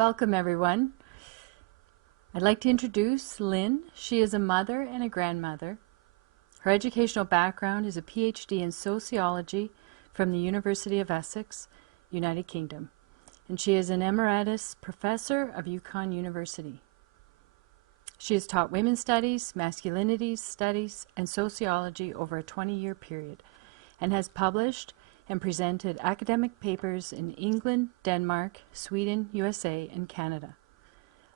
Welcome, everyone. I'd like to introduce Lynn. She is a mother and a grandmother. Her educational background is a PhD in sociology from the University of Essex, United Kingdom, and she is an emeritus professor of Yukon University. She has taught women's studies, masculinity studies, and sociology over a 20-year period, and has published and presented academic papers in England, Denmark, Sweden, USA, and Canada.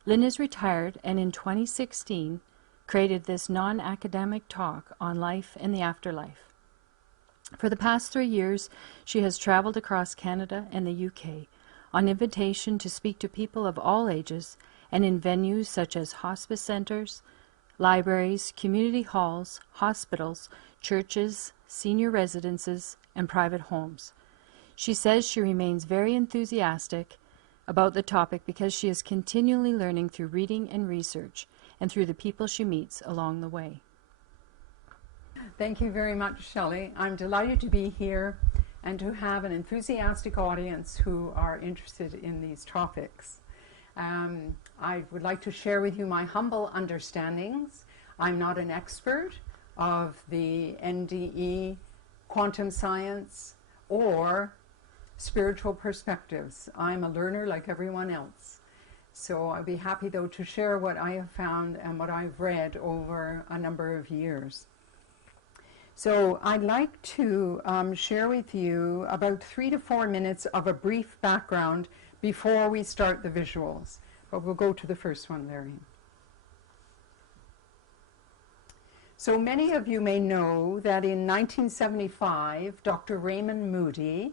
Lynn is retired and in 2016 created this non-academic talk on life and the afterlife. For the past 3 years, she has traveled across Canada and the UK on invitation to speak to people of all ages and in venues such as hospice centers, libraries, community halls, hospitals, churches, senior residences, and private homes. She says she remains very enthusiastic about the topic because she is continually learning through reading and research and through the people she meets along the way. Thank you very much, Shelley. I'm delighted to be here and to have an enthusiastic audience who are interested in these topics. I would like to share with you my humble understandings. I'm not an expert of the NDE, quantum science, or spiritual perspectives. I'm a learner like everyone else. So I'd be happy, though, to share what I have found and what I've read over a number of years. So I'd like to share with you about 3 to 4 minutes of a brief background before we start the visuals. But we'll go to the first one, Larry. So many of you may know that in 1975, Dr. Raymond Moody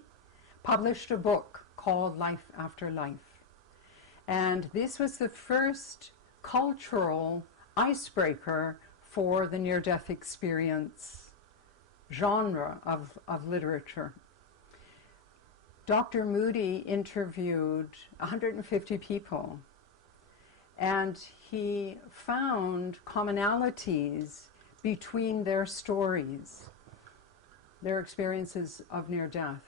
published a book called Life After Life. And this was the first cultural icebreaker for the near-death experience genre of literature. Dr. Moody interviewed 150 people, and he found commonalities between their stories, their experiences of near-death.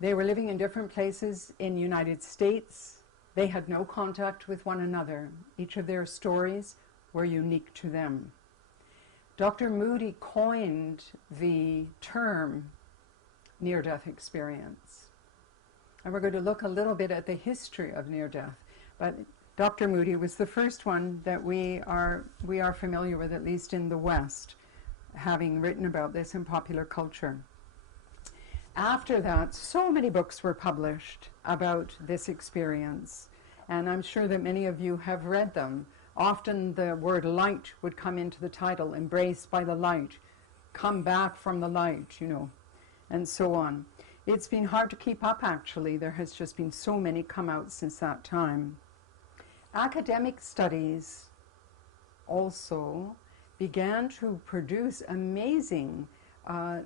They were living in different places in the United States. They had no contact with one another. Each of their stories were unique to them. Dr. Moody coined the term near-death experience. And we're going to look a little bit at the history of near-death. But Dr. Moody was the first one that we are familiar with, at least in the West, having written about this in popular culture. After that, so many books were published about this experience, and I'm sure that many of you have read them. Often the word light would come into the title, embraced by the light, come back from the light, and so on. It's been hard to keep up, actually. There has just been so many come out since that time. Academic studies also began to produce amazing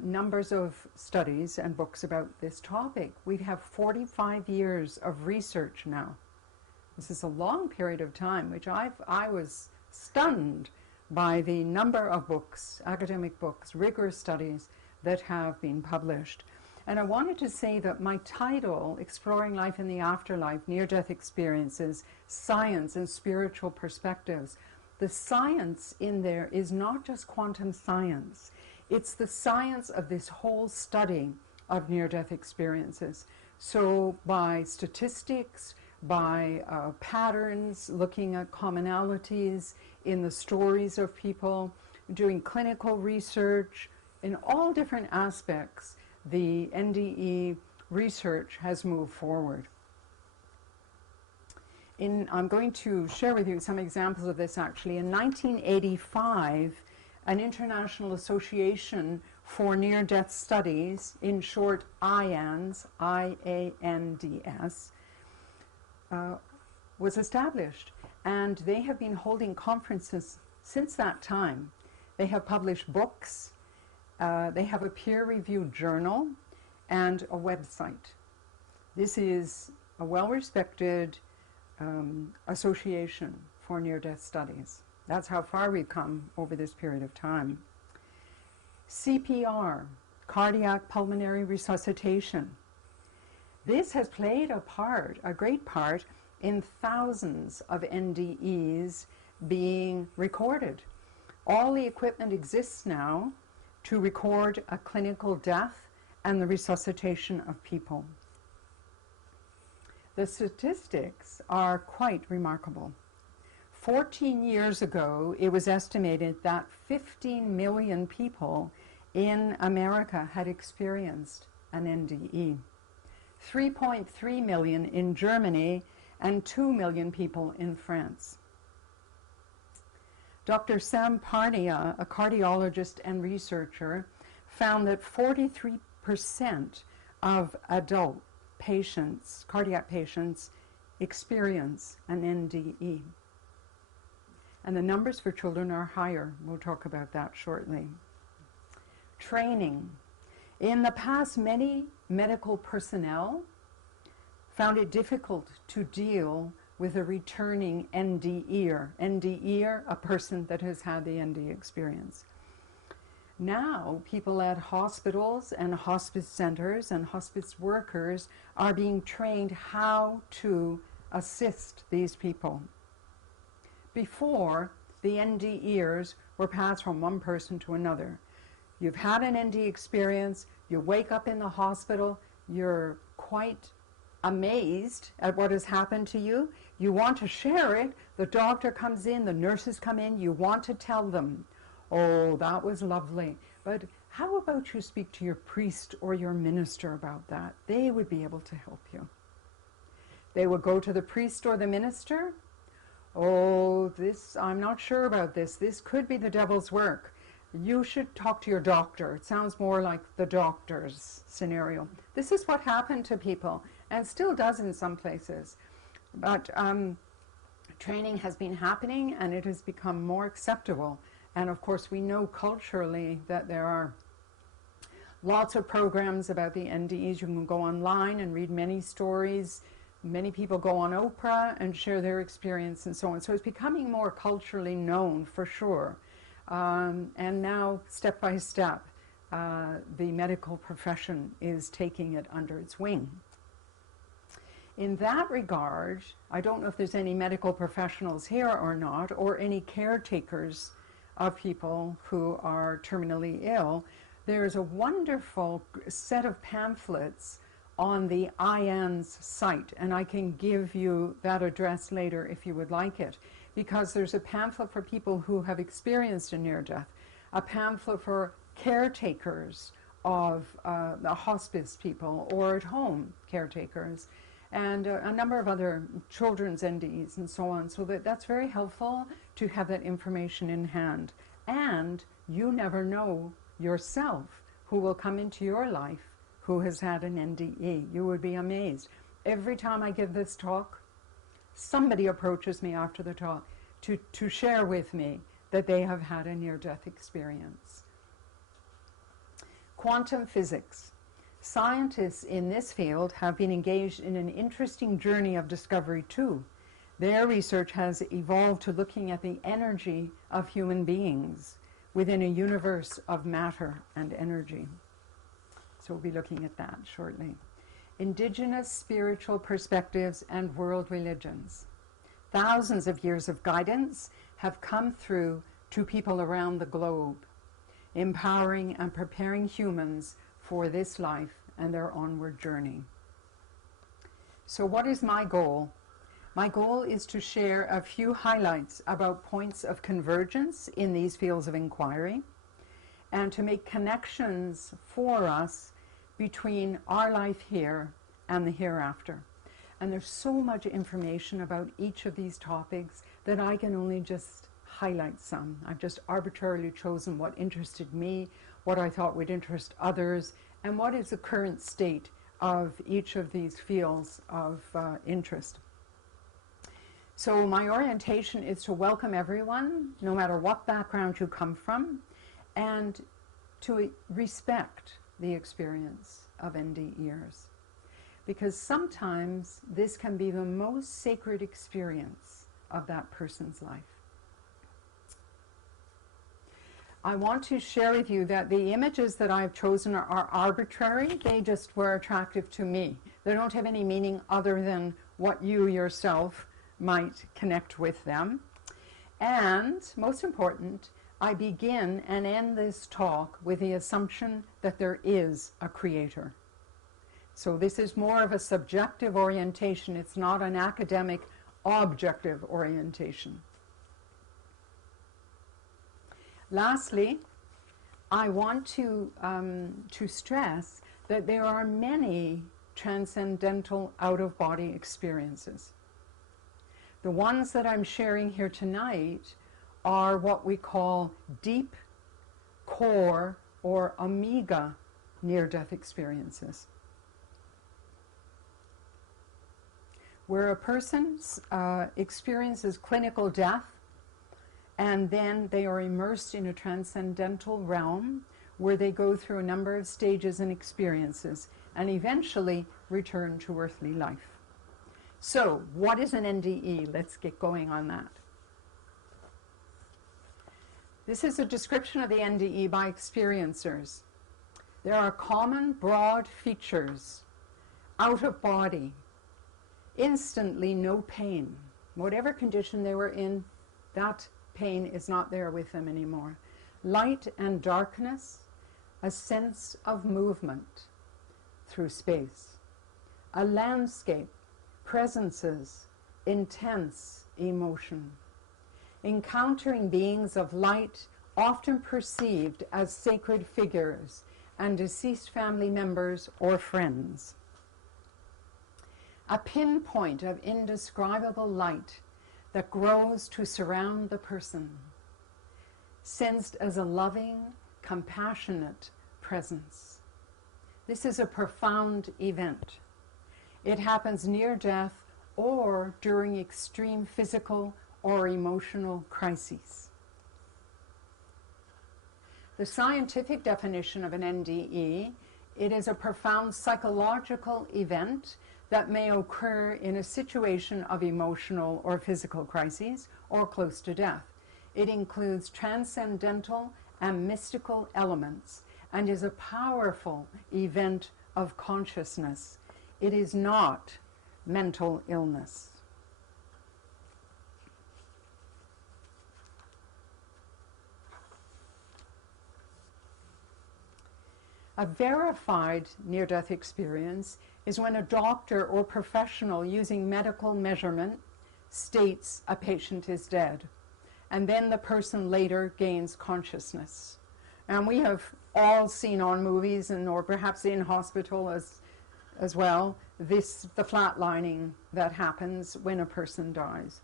numbers of studies and books about this topic. We have 45 years of research now. This is a long period of time, which I was stunned by the number of books, academic books, rigorous studies that have been published. And I wanted to say that my title, Exploring Life in the Afterlife, Near-Death Experiences, Science and Spiritual Perspectives, the science in there is not just quantum science. It's the science of this whole study of near-death experiences. So by statistics, by patterns, looking at commonalities in the stories of people, doing clinical research, in all different aspects, the NDE research has moved forward. I'm going to share with you some examples of this, actually. In 1985, an International Association for Near-Death Studies, in short IANDS, I-A-N-D-S, was established. And they have been holding conferences since that time. They have published books, they have a peer-reviewed journal, and a website. This is a well-respected association for near-death studies. That's how far we've come over this period of time. CPR, cardiac pulmonary resuscitation. This has played a part, a great part, in thousands of NDEs being recorded. All the equipment exists now to record a clinical death and the resuscitation of people. The statistics are quite remarkable. 14 years ago, it was estimated that 15 million people in America had experienced an NDE. 3.3 million in Germany and 2 million people in France. Dr. Sam Parnia, a cardiologist and researcher, found that 43% of adult patients, cardiac patients, experience an NDE. And the numbers for children are higher. We'll talk about that shortly. Training. In the past, many medical personnel found it difficult to deal with a returning NDEer. NDEer, a person that has had the NDE experience. Now, people at hospitals and hospice centers and hospice workers are being trained how to assist these people. Before, the NDEers were passed from one person to another. You've had an NDE experience, you wake up in the hospital, you're quite amazed at what has happened to you. You want to share it. The doctor comes in, the nurses come in, you want to tell them, oh, that was lovely. But how about you speak to your priest or your minister about that? They would be able to help you. They would go to the priest or the minister. Oh, I'm not sure about this. This could be the devil's work. You should talk to your doctor. It sounds more like the doctor's scenario. This is what happened to people, and still does in some places. But training has been happening, and it has become more acceptable. And of course, we know culturally that there are lots of programs about the NDEs. You can go online and read many stories. Many people go on Oprah and share their experience and so on. So it's becoming more culturally known for sure. And now, step by step, the medical profession is taking it under its wing. In that regard, I don't know if there's any medical professionals here or not, or any caretakers of people who are terminally ill. There's a wonderful set of pamphlets on the IANS site, and I can give you that address later if you would like it, because there's a pamphlet for people who have experienced a near-death, a pamphlet for caretakers of the hospice people or at-home caretakers, and a number of other children's NDEs and so on. So that's very helpful to have that information in hand. And you never know yourself who will come into your life who has had an NDE. You would be amazed. Every time I give this talk, somebody approaches me after the talk to share with me that they have had a near-death experience. Quantum physics. Scientists in this field have been engaged in an interesting journey of discovery too. Their research has evolved to looking at the energy of human beings within a universe of matter and energy. So we'll be looking at that shortly. Indigenous spiritual perspectives and world religions. Thousands of years of guidance have come through to people around the globe, empowering and preparing humans for this life and their onward journey. So what is my goal? My goal is to share a few highlights about points of convergence in these fields of inquiry, and to make connections for us between our life here and the hereafter. And there's so much information about each of these topics that I can only just highlight some. I've just arbitrarily chosen what interested me, what I thought would interest others, and what is the current state of each of these fields of interest. So my orientation is to welcome everyone, no matter what background you come from, and to respect the experience of NDEers. Because sometimes this can be the most sacred experience of that person's life. I want to share with you that the images that I've chosen are arbitrary. They just were attractive to me. They don't have any meaning other than what you yourself might connect with them. And most important, I begin and end this talk with the assumption that there is a creator. So this is more of a subjective orientation. It's not an academic, objective orientation. Lastly, I want to stress that there are many transcendental out-of-body experiences. The ones that I'm sharing here tonight are what we call deep, core, or omega near-death experiences, where a person experiences clinical death and then they are immersed in a transcendental realm where they go through a number of stages and experiences and eventually return to earthly life. So, what is an NDE? Let's get going on that. This is a description of the NDE by experiencers. There are common broad features: out of body, instantly no pain. Whatever condition they were in, that pain is not there with them anymore. Light and darkness, a sense of movement through space, a landscape, presences, intense emotion, encountering beings of light often perceived as sacred figures and deceased family members or friends. A pinpoint of indescribable light that grows to surround the person, sensed as a loving, compassionate presence. This is a profound event. It happens near death or during extreme physical or emotional crises. The scientific definition of an NDE, it is a profound psychological event that may occur in a situation of emotional or physical crises or close to death. It includes transcendental and mystical elements and is a powerful event of consciousness. It is not mental illness. A verified near-death experience is when a doctor or professional using medical measurement states a patient is dead, and then the person later gains consciousness. And we have all seen on movies or perhaps in hospital as well, the flatlining that happens when a person dies.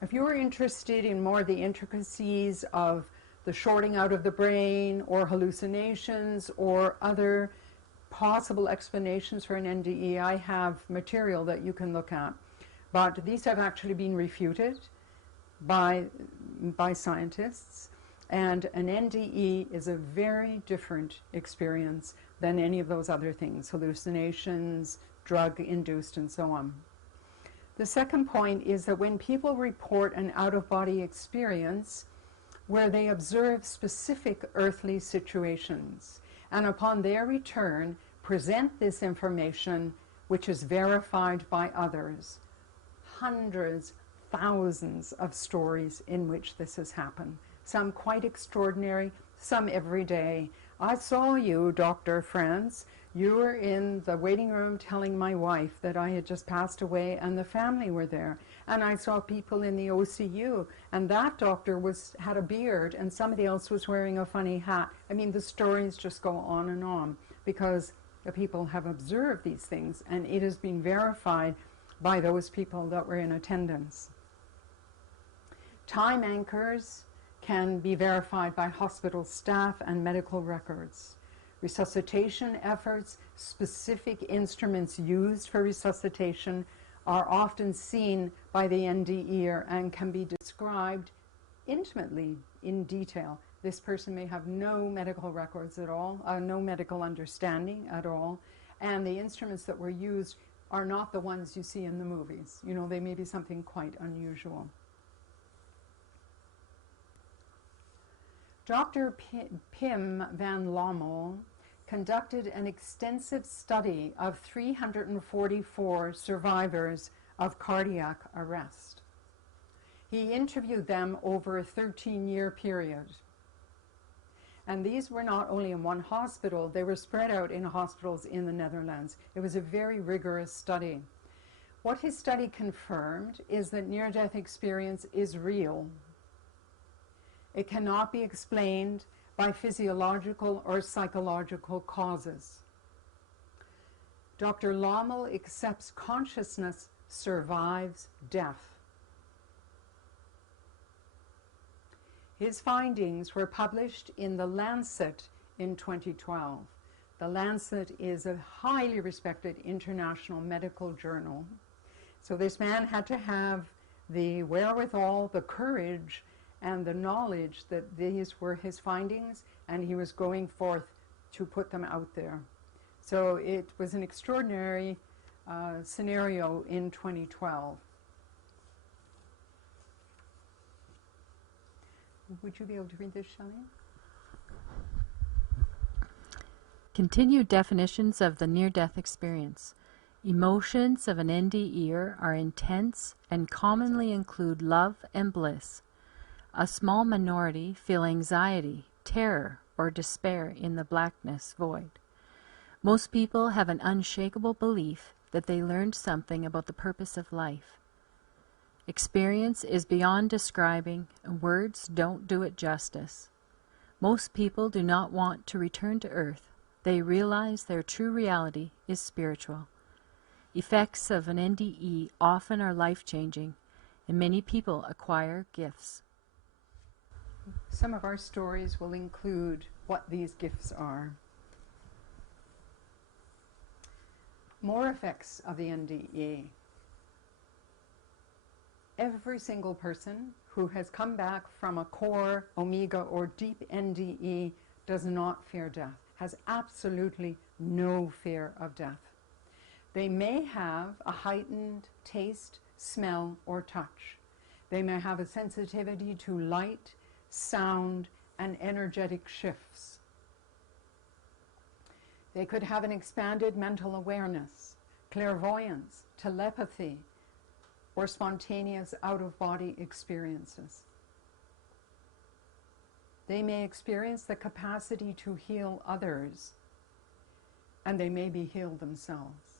If you're interested in more of the intricacies of the shorting out of the brain or hallucinations or other possible explanations for an NDE, I have material that you can look at. But these have actually been refuted by scientists, and an NDE is a very different experience than any of those other things, hallucinations, drug-induced, and so on. The second point is that when people report an out-of-body experience where they observe specific earthly situations, and upon their return present this information, which is verified by others, hundreds, thousands of stories in which this has happened. Some quite extraordinary, some everyday. I saw you, Dr. France. You were in the waiting room telling my wife that I had just passed away and the family were there. And I saw people in the OCU, and that doctor had a beard and somebody else was wearing a funny hat. I mean, the stories just go on because the people have observed these things, and it has been verified by those people that were in attendance. Time anchors can be verified by hospital staff and medical records. Resuscitation efforts, specific instruments used for resuscitation are often seen by the NDEer and can be described intimately in detail. This person may have no medical records at all, no medical understanding at all, and the instruments that were used are not the ones you see in the movies. You know, they may be something quite unusual. Dr. Pim van Lommel conducted an extensive study of 344 survivors of cardiac arrest. He interviewed them over a 13-year period. And these were not only in one hospital, they were spread out in hospitals in the Netherlands. It was a very rigorous study. What his study confirmed is that near-death experience is real. It cannot be explained by physiological or psychological causes. Dr. Lommel accepts consciousness survives death. His findings were published in The Lancet in 2012. The Lancet is a highly respected international medical journal. So this man had to have the wherewithal, the courage, and the knowledge that these were his findings, and he was going forth to put them out there. So it was an extraordinary scenario in 2012. Would you be able to read this, Shelley? Continued definitions of the near-death experience. Emotions of an NDEer are intense and commonly include love and bliss. A small minority feel anxiety, terror, or despair in the blackness void. Most people have an unshakable belief that they learned something about the purpose of life. Experience is beyond describing, and words don't do it justice. Most people do not want to return to earth. They realize their true reality is spiritual. Effects of an NDE often are life-changing, and many people acquire gifts. Some of our stories will include what these gifts are. More effects of the NDE. Every single person who has come back from a core, omega, or deep NDE does not fear death, has absolutely no fear of death. They may have a heightened taste, smell, or touch. They may have a sensitivity to light, sound, and energetic shifts. They could have an expanded mental awareness, clairvoyance, telepathy, or spontaneous out-of-body experiences. They may experience the capacity to heal others, and they may be healed themselves.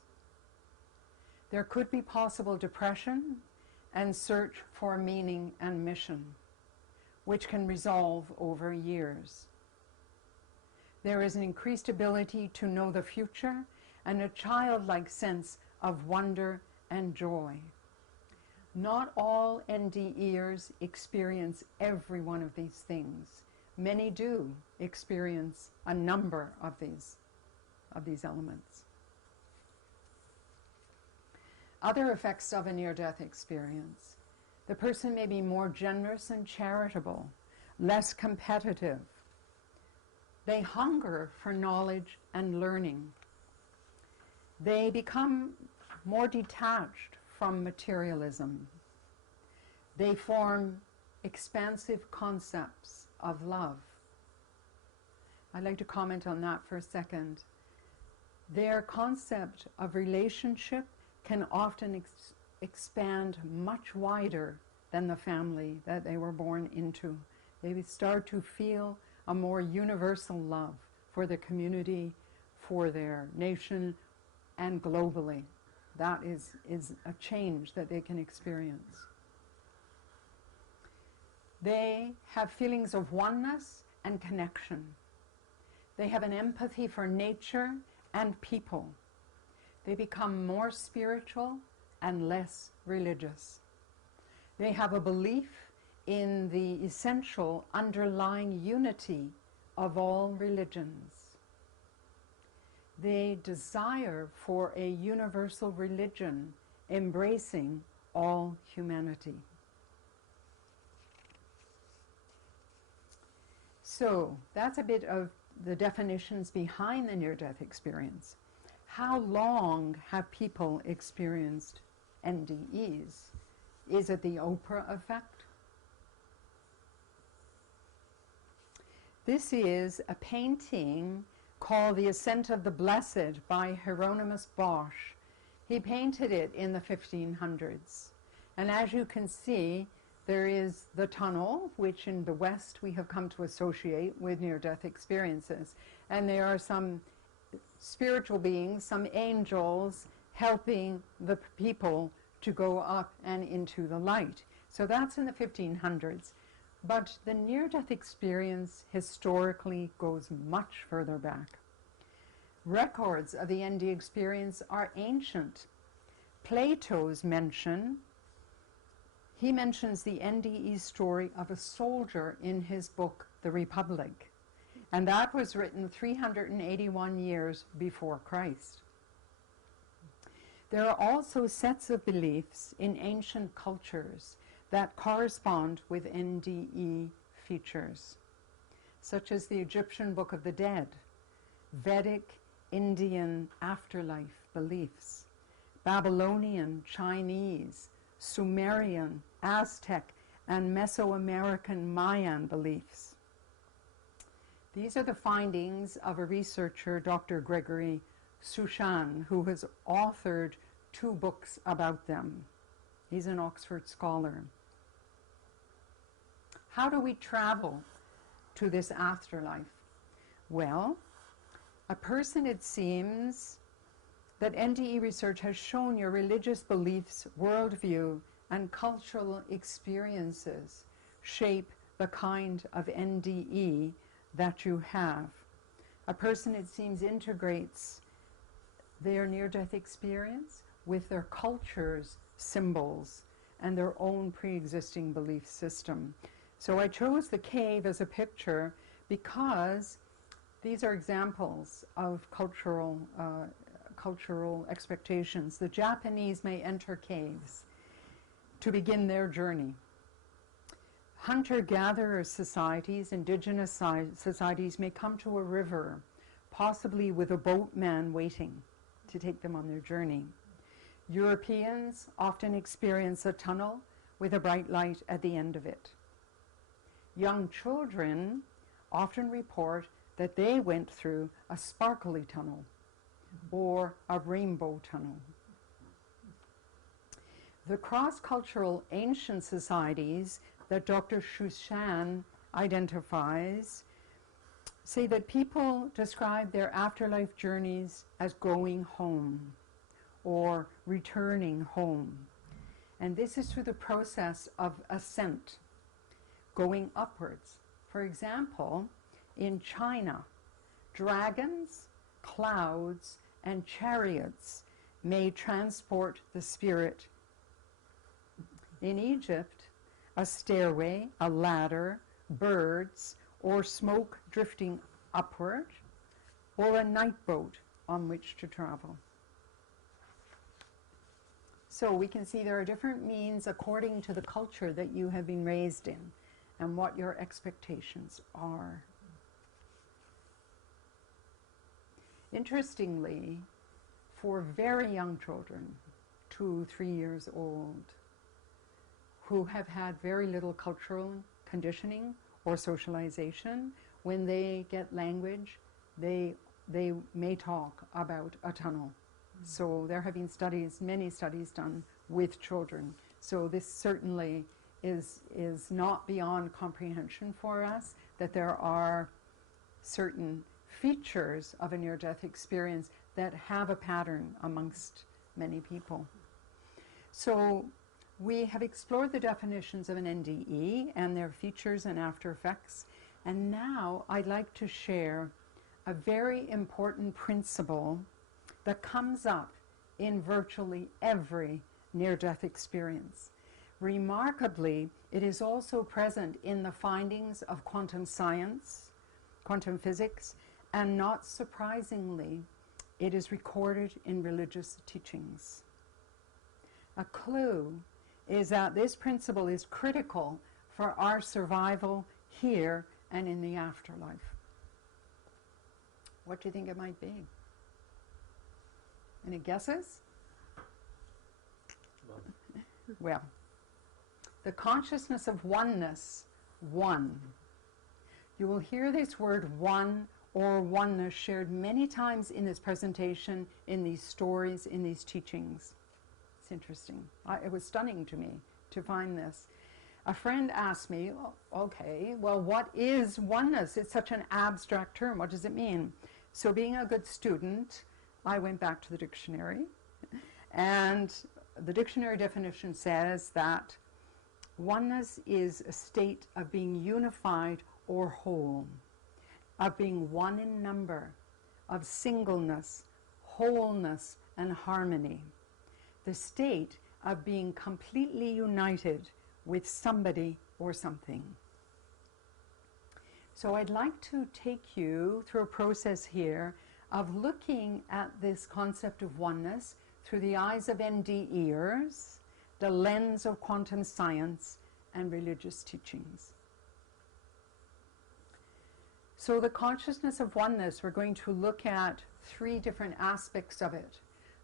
There could be possible depression and search for meaning and mission, which can resolve over years. There is an increased ability to know the future and a childlike sense of wonder and joy. Not all NDEers experience every one of these things. Many do experience a number of these elements. Other effects of a near-death experience. The person may be more generous and charitable, less competitive. They hunger for knowledge and learning. They become more detached from materialism. They form expansive concepts of love. I'd like to comment on that for a second. Their concept of relationship can often expand much wider than the family that they were born into. They would start to feel a more universal love for the community, for their nation, and globally. That is a change that they can experience. They have feelings of oneness and connection. They have an empathy for nature and people. They become more spiritual and less religious. They have a belief in the essential underlying unity of all religions. They desire for a universal religion embracing all humanity. So that's a bit of the definitions behind the near-death experience. How long have people experienced NDEs? Is it the Oprah effect? This is a painting called The Ascent of the Blessed by Hieronymus Bosch. He painted it in the 1500s. And as you can see, there is the tunnel, which in the West we have come to associate with near-death experiences. And there are some spiritual beings, some angels, helping the people to go up and into the light. So that's in the 1500s. But the near-death experience historically goes much further back. Records of the NDE experience are ancient. Plato's he mentions the NDE story of a soldier in his book, The Republic. And that was written 381 years before Christ. There are also sets of beliefs in ancient cultures that correspond with NDE features, such as the Egyptian Book of the Dead, Vedic Indian afterlife beliefs, Babylonian, Chinese, Sumerian, Aztec, and Mesoamerican Mayan beliefs. These are the findings of a researcher, Dr. Gregory Sushan, who has authored 2 books about them. He's an Oxford scholar. How do we travel to this afterlife? Well, a person, it seems, that NDE research has shown your religious beliefs, worldview, and cultural experiences shape the kind of NDE that you have. A person, it seems, integrates their near-death experience with their culture's symbols and their own pre-existing belief system. So I chose the cave as a picture because these are examples of cultural expectations. The Japanese may enter caves to begin their journey. Hunter-gatherer societies, indigenous societies, may come to a river, possibly with a boatman waiting to take them on their journey. Europeans often experience a tunnel with a bright light at the end of it. Young children often report that they went through a sparkly tunnel or a rainbow tunnel. The cross-cultural ancient societies that Dr. Shushan identifies say that people describe their afterlife journeys as going home or returning home. And this is through the process of ascent, going upwards. For example, in China, dragons, clouds, and chariots may transport the spirit. In Egypt, a stairway, a ladder, birds, or smoke drifting upward, or a night boat on which to travel. So we can see there are different means according to the culture that you have been raised in and what your expectations are. Interestingly, for very young children, 2, 3 years old, who have had very little cultural conditioning or socialization, when they get language, they may talk about a tunnel. So there have been studies, many studies done with children. So this certainly is not beyond comprehension for us, that there are certain features of a near-death experience that have a pattern amongst many people. So we have explored the definitions of an NDE and their features and after effects, and now I'd like to share a very important principle that comes up in virtually every near-death experience. Remarkably, it is also present in the findings of quantum science, quantum physics, and not surprisingly, it is recorded in religious teachings. A clue is that this principle is critical for our survival here and in the afterlife. What do you think it might be? Any guesses? Well, the consciousness of oneness, one. You will hear this word one or oneness shared many times in this presentation, in these stories, in these teachings. It's interesting. It was stunning to me to find this. A friend asked me, okay, well, what is oneness? It's such an abstract term. What does it mean? So being a good student, I went back to the dictionary, and the dictionary definition says that oneness is a state of being unified or whole, of being one in number, of singleness, wholeness, and harmony. The state of being completely united with somebody or something. So I'd like to take you through a process here of looking at this concept of oneness through the eyes of NDEs, the lens of quantum science and religious teachings. So the consciousness of oneness, we're going to look at three different aspects of it.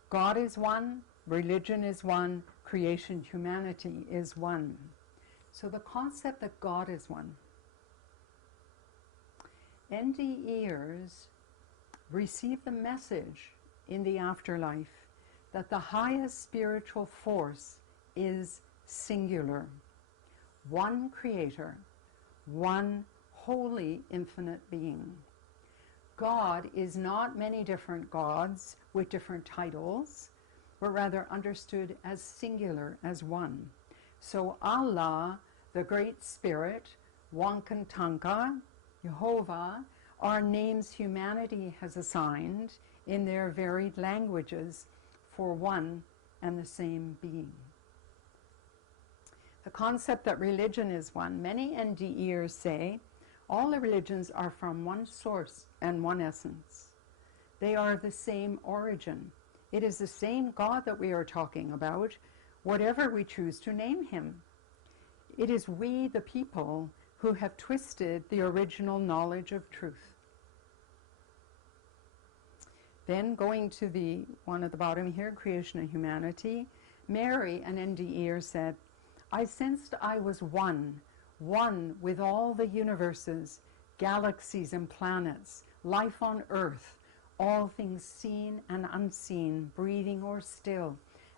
God is one, religion is one, creation, humanity is one. So the concept that God is one. NDEs receive the message in the afterlife that the highest spiritual force is singular. One creator, one holy infinite being. God is not many different gods with different titles, but rather understood as singular, as one. So Allah, the Great Spirit, Wankantanka, Jehovah, are names humanity has assigned in their varied languages for one and the same being. The concept that religion is one, many NDEs say all the religions are from one source and one essence. They are of the same origin. It is the same God that we are talking about, whatever we choose to name him. It is we, the people, who have twisted the original knowledge of truth. Then going to the one at the bottom here, creation and humanity, Mary, an NDE, said, I sensed I was one with all the universes, galaxies and planets, life on earth, all things seen and unseen, breathing or still,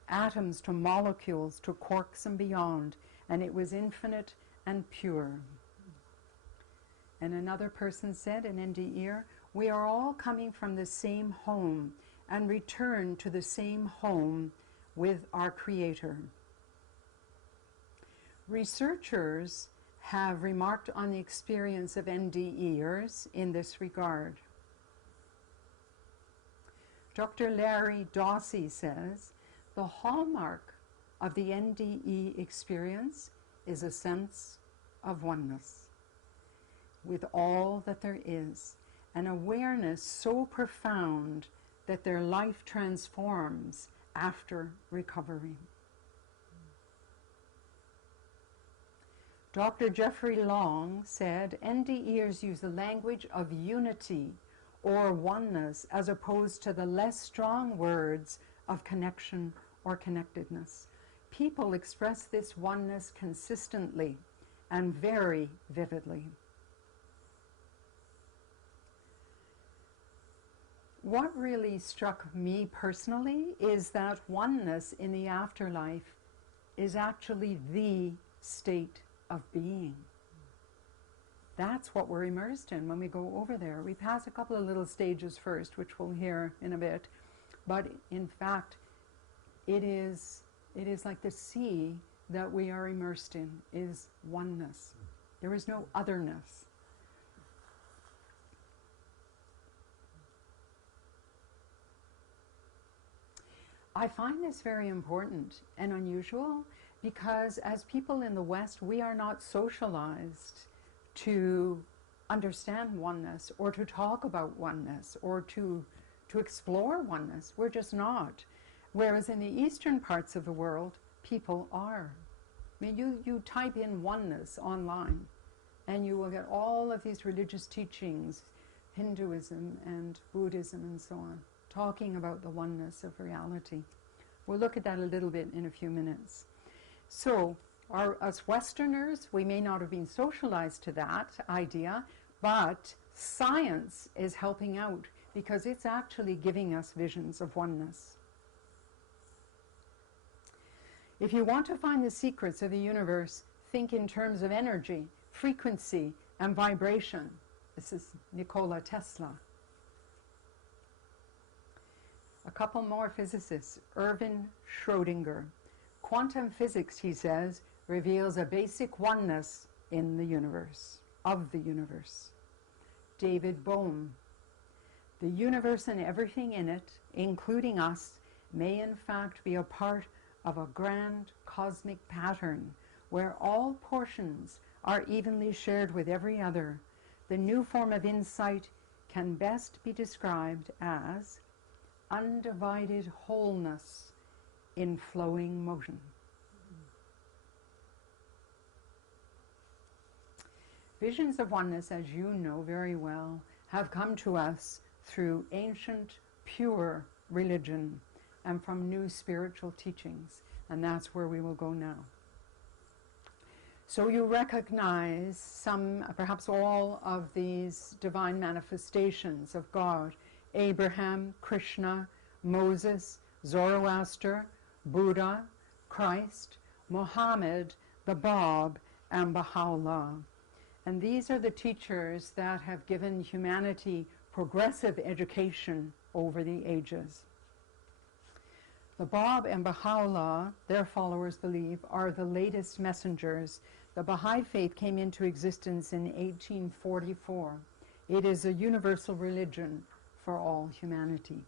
atoms to molecules to quarks and beyond, and it was infinite and pure. And another person said, an NDE, we are all coming from the same home and return to the same home with our Creator. Researchers have remarked on the experience of NDEs in this regard. Dr. Larry Dawsey says, the hallmark of the NDE experience is a sense of oneness with all that there is, an awareness so profound that their life transforms after recovery. Dr. Jeffrey Long said, NDEs use the language of unity or oneness as opposed to the less strong words of connection or connectedness. People express this oneness consistently and very vividly. What really struck me personally is that oneness in the afterlife is actually the state of being. That's what we're immersed in when we go over there. We pass a couple of little stages first, which we'll hear in a bit, but in fact, it is like the sea that we are immersed in is oneness. There is no otherness. I find this very important and unusual because as people in the West, we are not socialized to understand oneness or to talk about oneness or to explore oneness. We're just not. Whereas in the eastern parts of the world, people are. I mean, you type in oneness online and you will get all of these religious teachings, Hinduism and Buddhism and so on, talking about the oneness of reality. We'll look at that a little bit in a few minutes. So, us Westerners, we may not have been socialized to that idea, but Science is helping out because it's actually giving us visions of oneness. If you want to find the secrets of the universe, think in terms of energy, frequency, and vibration. This is Nikola Tesla. A couple more physicists. Erwin Schrödinger. Quantum physics, he says, reveals a basic oneness in the universe, of the universe. David Bohm. The universe and everything in it, including us, may in fact be a part of a grand cosmic pattern where all portions are evenly shared with every other. The new form of insight can best be described as undivided wholeness in flowing motion. Visions of oneness, as you know very well, have come to us through ancient, pure religion and from new spiritual teachings, and that's where we will go now. So you recognize some, perhaps all of these divine manifestations of God: Abraham, Krishna, Moses, Zoroaster, Buddha, Christ, Muhammad, the Bab, and Baha'u'llah. And these are the teachers that have given humanity progressive education over the ages. The Bab and Baha'u'llah, their followers believe, are the latest messengers. The Baha'i faith came into existence in 1844. It is a universal religion for all humanity.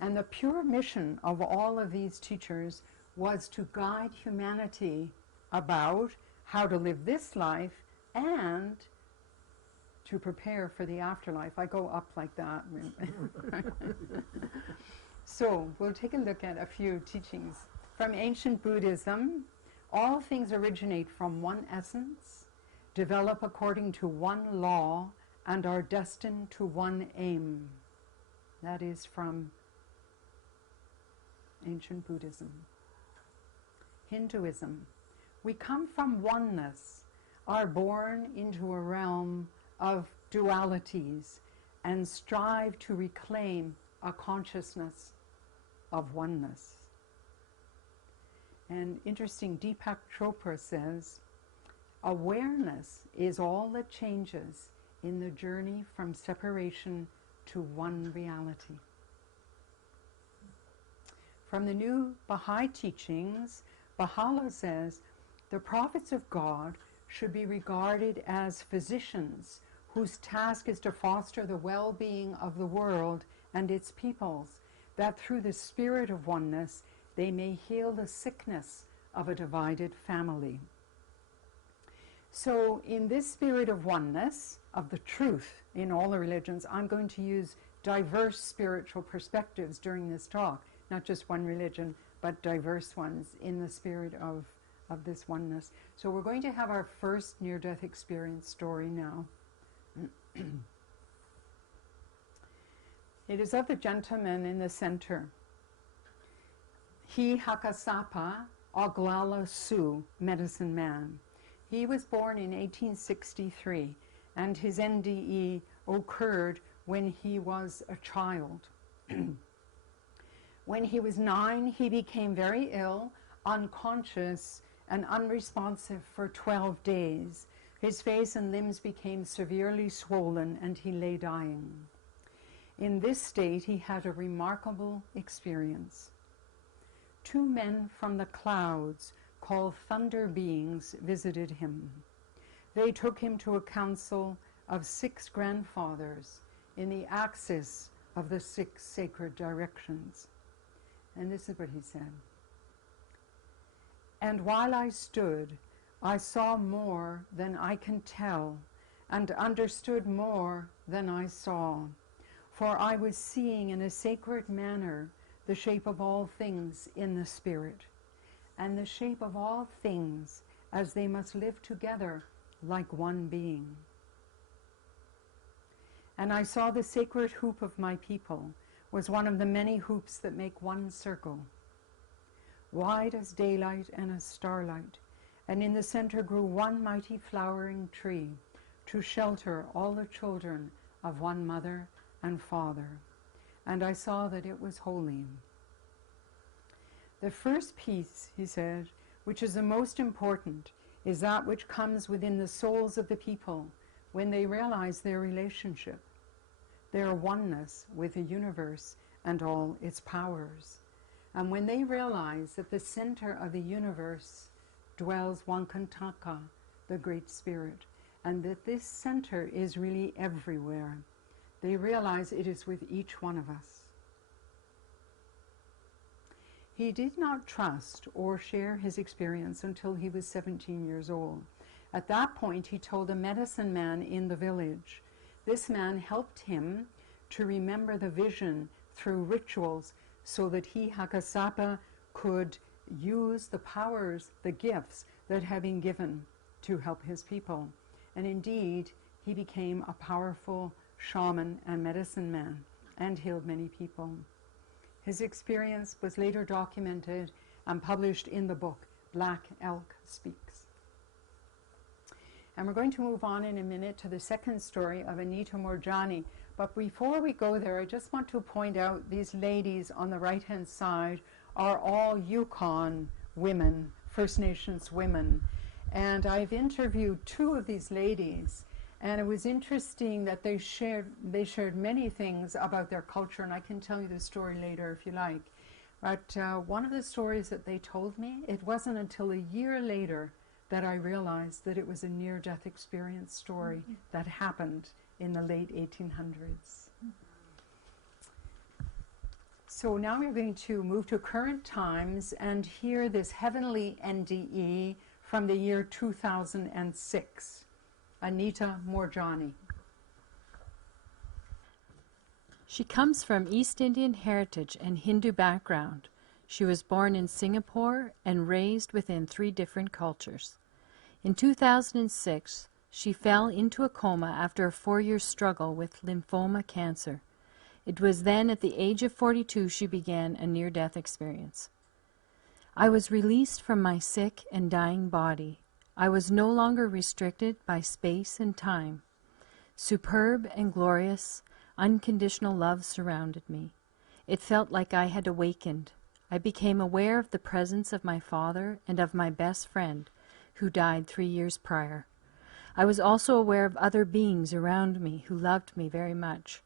And the pure mission of all of these teachers was to guide humanity about how to live this life and to prepare for the afterlife. I go up like that. So we'll take a look at a few teachings. From ancient Buddhism, all things originate from one essence, develop according to one law, and are destined to one aim. That is from ancient Buddhism. Hinduism. We come from oneness, are born into a realm of dualities, and strive to reclaim a consciousness of oneness. And interesting, Deepak Chopra says, awareness is all that changes in the journey from separation to one reality. From the new Baha'i teachings, Baha'u'llah says, the prophets of God should be regarded as physicians whose task is to foster the well-being of the world and its peoples, that through the spirit of oneness they may heal the sickness of a divided family. So in this spirit of oneness, of the truth in all the religions, I'm going to use diverse spiritual perspectives during this talk, not just one religion, but diverse ones in the spirit of this oneness. So we're going to have our first near-death experience story now. It is of the gentleman in the center. He Hakasapa Oglala Su, medicine man. He was born in 1863, and his NDE occurred when he was a child. When he was 9, he became very ill, unconscious, and unresponsive for 12 days. His face and limbs became severely swollen, and he lay dying. In this state, he had a remarkable experience. 2 men from the clouds, called thunder beings, visited him. They took him to a council of 6 grandfathers in the axis of the 6 sacred directions. And this is what he said. And while I stood, I saw more than I can tell, and understood more than I saw. For I was seeing in a sacred manner the shape of all things in the spirit, and the shape of all things as they must live together like one being. And I saw the sacred hoop of my people was one of the many hoops that make one circle, wide as daylight and as starlight, and in the center grew one mighty flowering tree, to shelter all the children of one mother and father. And I saw that it was holy. The first piece, he said, which is the most important, is that which comes within the souls of the people when they realize their relationship, their oneness with the universe and all its powers. And when they realize that the center of the universe dwells Wankantaka, the Great Spirit, and that this center is really everywhere, they realize it is with each one of us. He did not trust or share his experience until he was 17 years old. At that point, he told a medicine man in the village. This man helped him to remember the vision through rituals so that he, Hakasapa, could use the powers, the gifts that had been given to help his people. And indeed, he became a powerful shaman and medicine man and healed many people. His experience was later documented and published in the book, Black Elk Speaks. And we're going to move on in a minute to the second story of Anita Moorjani. But before we go there, I just want to point out these ladies on the right-hand side are all Yukon women, First Nations women. And I've interviewed two of these ladies, and it was interesting that they shared many things about their culture, and I can tell you the story later if you like. But one of the stories that they told me, it wasn't until a year later that I realized that it was a near-death experience story that happened in the late 1800s. So now we're going to move to current times and hear this heavenly NDE from the year 2006. Anita Moorjani. She comes from East Indian heritage and Hindu background. She was born in Singapore and raised within 3 different cultures. In 2006, she fell into a coma after a 4-year struggle with lymphoma cancer. It was then at the age of 42 she began a near-death experience. I was released from my sick and dying body. I was no longer restricted by space and time. Superb and glorious, unconditional love surrounded me. It felt like I had awakened. I became aware of the presence of my father and of my best friend, who died 3 years prior. I was also aware of other beings around me who loved me very much.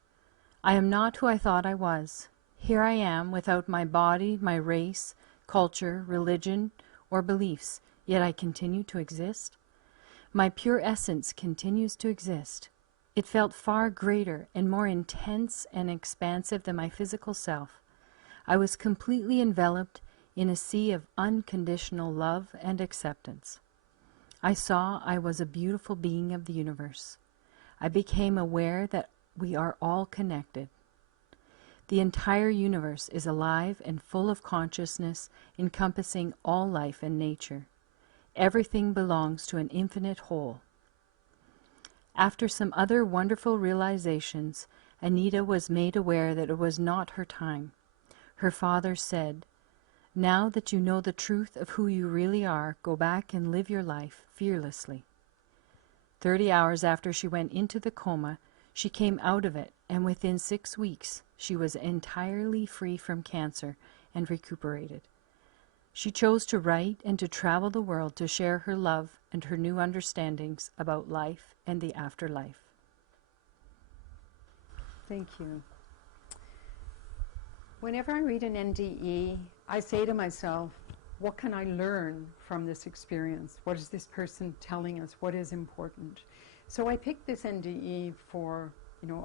I am not who I thought I was. Here I am without my body, my race, culture, religion, or beliefs, yet I continue to exist. My pure essence continues to exist. It felt far greater and more intense and expansive than my physical self. I was completely enveloped in a sea of unconditional love and acceptance. I saw I was a beautiful being of the universe. I became aware that we are all connected. The entire universe is alive and full of consciousness, encompassing all life and nature. Everything belongs to an infinite whole. After some other wonderful realizations, Anita was made aware that it was not her time. Her father said, "Now that you know the truth of who you really are, go back and live your life fearlessly." 30 hours after she went into the coma, she came out of it, and within 6 weeks, she was entirely free from cancer and recuperated. She chose to write and to travel the world to share her love and her new understandings about life and the afterlife. Thank you. Whenever I read an NDE, I say to myself, what can I learn from this experience? What is this person telling us? What is important? So I picked this NDE for,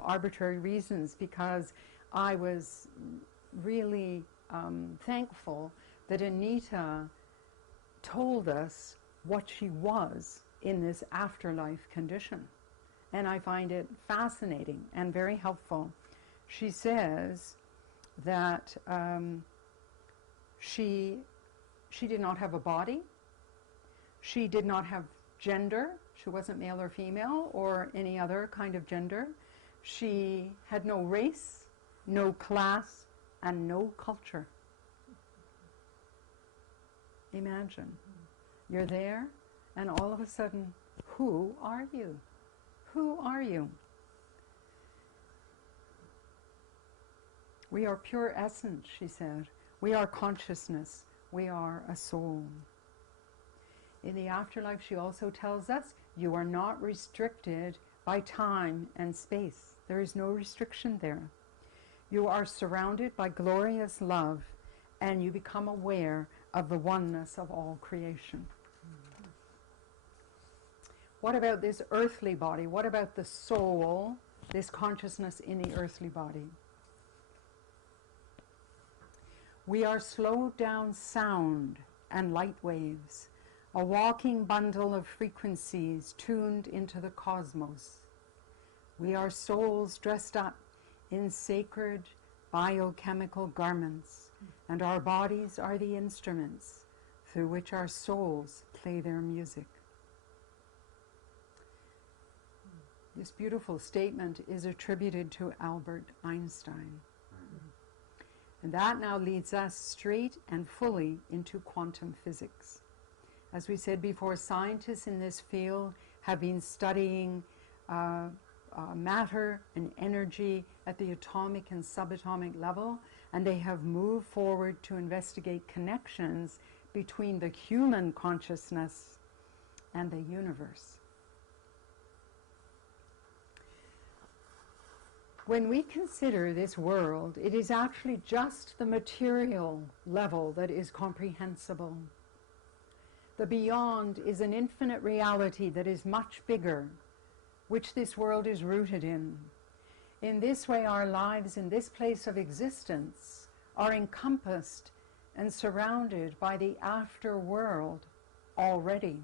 arbitrary reasons, because I was really thankful that Anita told us what she was in this afterlife condition. And I find it fascinating and very helpful. She says that she did not have a body. She did not have gender. She wasn't male or female or any other kind of gender. She had no race, no class, and no culture. Imagine. You're there, and all of a sudden, who are you? Who are you? We are pure essence, she said. We are consciousness. We are a soul. In the afterlife, she also tells us, you are not restricted by time and space. There is no restriction there. You are surrounded by glorious love, and you become aware of the oneness of all creation. What about this earthly body? What about the soul, this consciousness in the earthly body? We are slowed down sound and light waves, a walking bundle of frequencies tuned into the cosmos. We are souls dressed up in sacred biochemical garments, and our bodies are the instruments through which our souls play their music. This beautiful statement is attributed to Albert Einstein. And that now leads us straight and fully into quantum physics. As we said before, scientists in this field have been studying matter and energy at the atomic and subatomic level, and they have moved forward to investigate connections between the human consciousness and the universe. When we consider this world, it is actually just the material level that is comprehensible. The beyond is an infinite reality that is much bigger, which this world is rooted in. In this way, our lives in this place of existence are encompassed and surrounded by the afterworld already.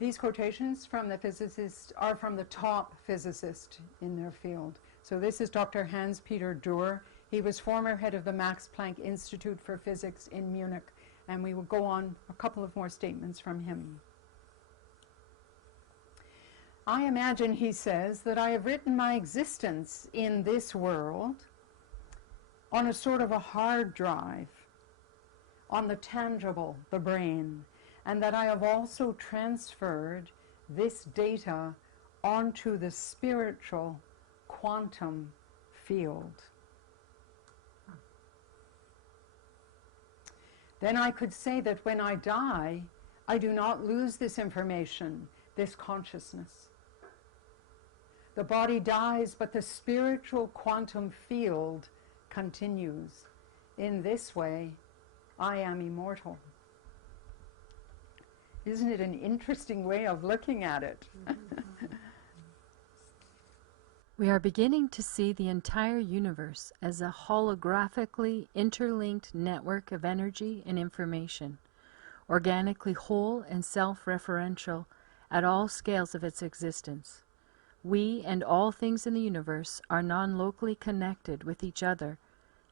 These quotations from the physicists are from the top physicist in their field. So this is Dr. Hans-Peter Dürr. He was former head of the Max Planck Institute for Physics in Munich, and we will go on a couple of more statements from him. I imagine, he says, that I have written my existence in this world on a sort of a hard drive, on the tangible, the brain, and that I have also transferred this data onto the spiritual quantum field. Then I could say that when I die, I do not lose this information, this consciousness. The body dies, but the spiritual quantum field continues. In this way, I am immortal. Isn't it an interesting way of looking at it? We are beginning to see the entire universe as a holographically interlinked network of energy and information, organically whole and self-referential at all scales of its existence. We and all things in the universe are non-locally connected with each other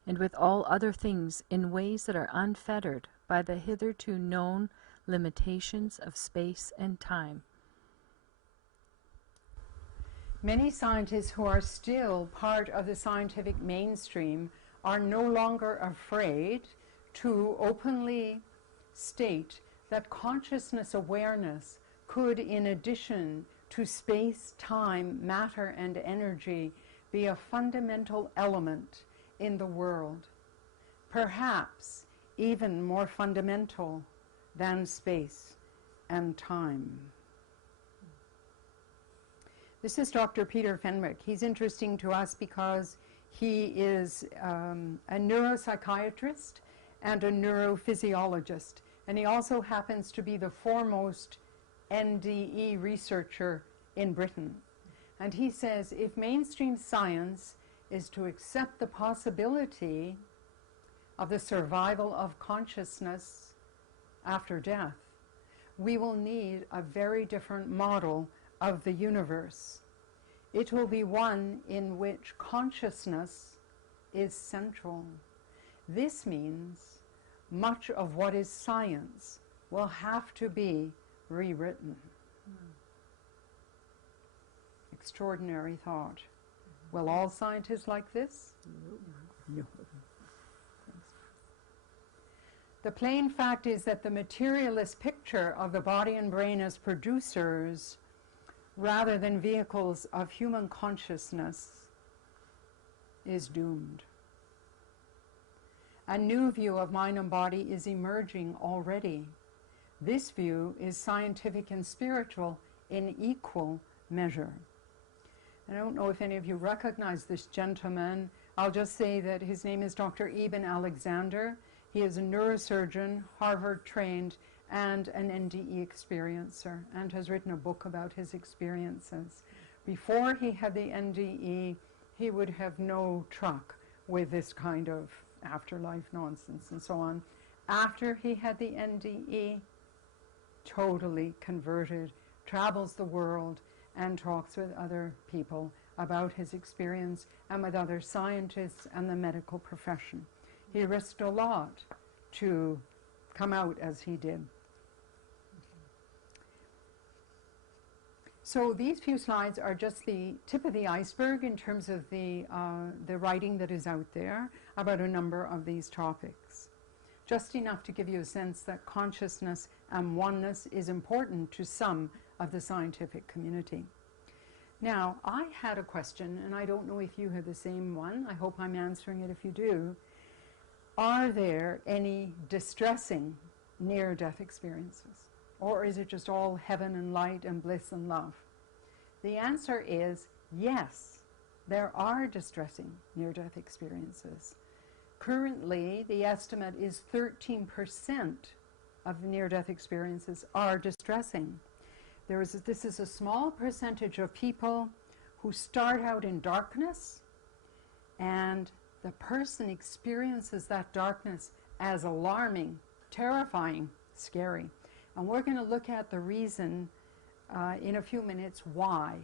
and with all other things in ways that are unfettered by the hitherto known limitations of space and time. Many scientists who are still part of the scientific mainstream are no longer afraid to openly state that consciousness awareness could, in addition to space, time, matter, and energy, be a fundamental element in the world, perhaps even more fundamental than space and time. This is Dr. Peter Fenwick. He's interesting to us because he is a neuropsychiatrist and a neurophysiologist, and he also happens to be the foremost NDE researcher in Britain. And he says if mainstream science is to accept the possibility of the survival of consciousness after death, we will need a very different model of the universe. It will be one in which consciousness is central. This means much of what is science will have to be rewritten. Extraordinary thought. Will all scientists like this? No. The plain fact is that the materialist picture of the body and brain as producers rather than vehicles of human consciousness is doomed. A new view of mind and body is emerging already. This view is scientific and spiritual in equal measure. I don't know if any of you recognize this gentleman. I'll just say that his name is Dr. Eben Alexander. He is a neurosurgeon, Harvard trained, and an NDE experiencer, and has written a book about his experiences. Before he had the NDE, he would have no truck with this kind of afterlife nonsense and so on. After he had the NDE, totally converted, travels the world, and talks with other people about his experience and with other scientists and the medical profession. He risked a lot to come out as he did. So these few slides are just the tip of the iceberg in terms of the writing that is out there about a number of these topics. Just enough to give you a sense that consciousness and oneness is important to some of the scientific community. Now, I had a question, and I don't know if you have the same one. I hope I'm answering it if you do. Are there any distressing near-death experiences? Or is it just all heaven and light and bliss and love? The answer is yes, there are distressing near-death experiences. Currently, the estimate is 13% of near-death experiences are distressing. This is a small percentage of people who start out in darkness, and the person experiences that darkness as alarming, terrifying, scary. And we're going to look at the reason in a few minutes why.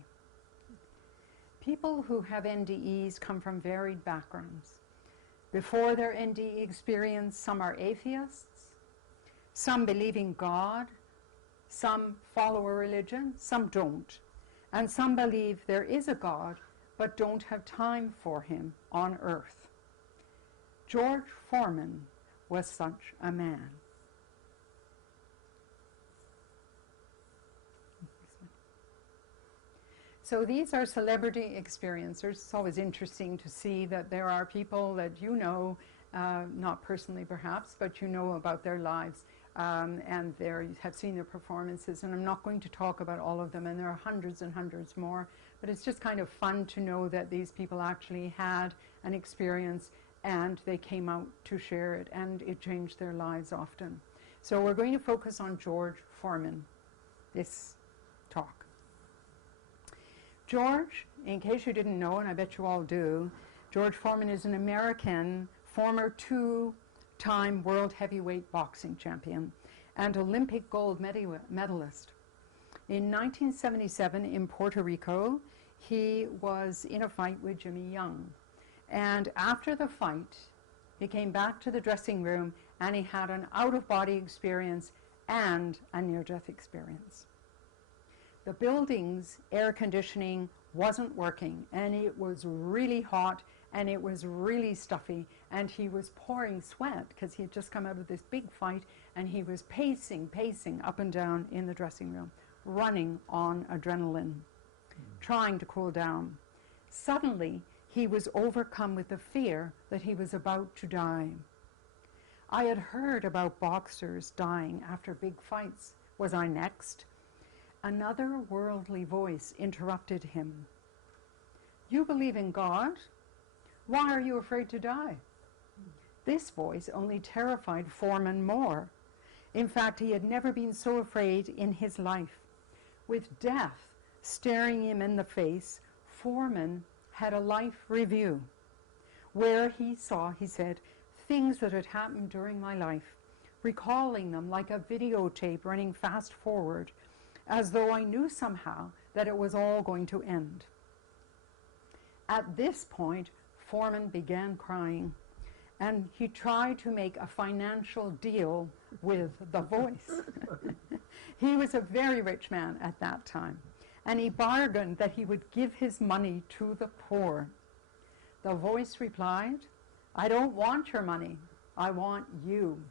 People who have NDEs come from varied backgrounds. Before their NDE experience, some are atheists, some believe in God, some follow a religion, some don't. And some believe there is a God, but don't have time for him on earth. George Foreman was such a man. So these are celebrity experiencers. It's always interesting to see that there are people that you know, not personally perhaps, but you know about their lives. And you have seen their performances, and I'm not going to talk about all of them, and there are hundreds and hundreds more, but it's just kind of fun to know that these people actually had an experience and they came out to share it, and it changed their lives often. So we're going to focus on George Foreman, this talk. George, in case you didn't know, and I bet you all do, George Foreman is an American, former two-time world heavyweight boxing champion and Olympic gold medalist. In 1977 in Puerto Rico, he was in a fight with Jimmy Young. And after the fight, he came back to the dressing room and he had an out-of-body experience and a near-death experience. The building's air conditioning wasn't working, and it was really hot and it was really stuffy, and he was pouring sweat because he had just come out of this big fight, and he was pacing up and down in the dressing room, running on adrenaline, trying to cool down. Suddenly, he was overcome with the fear that he was about to die. I had heard about boxers dying after big fights. Was I next? Another worldly voice interrupted him. You believe in God? Why are you afraid to die? This voice only terrified Foreman more. In fact, he had never been so afraid in his life. With death staring him in the face, Foreman had a life review where he saw, he said, things that had happened during my life, recalling them like a videotape running fast forward, as though I knew somehow that it was all going to end. At this point, Foreman began crying, and he tried to make a financial deal with the voice. He was a very rich man at that time, and he bargained that he would give his money to the poor. The voice replied, I don't want your money, I want you.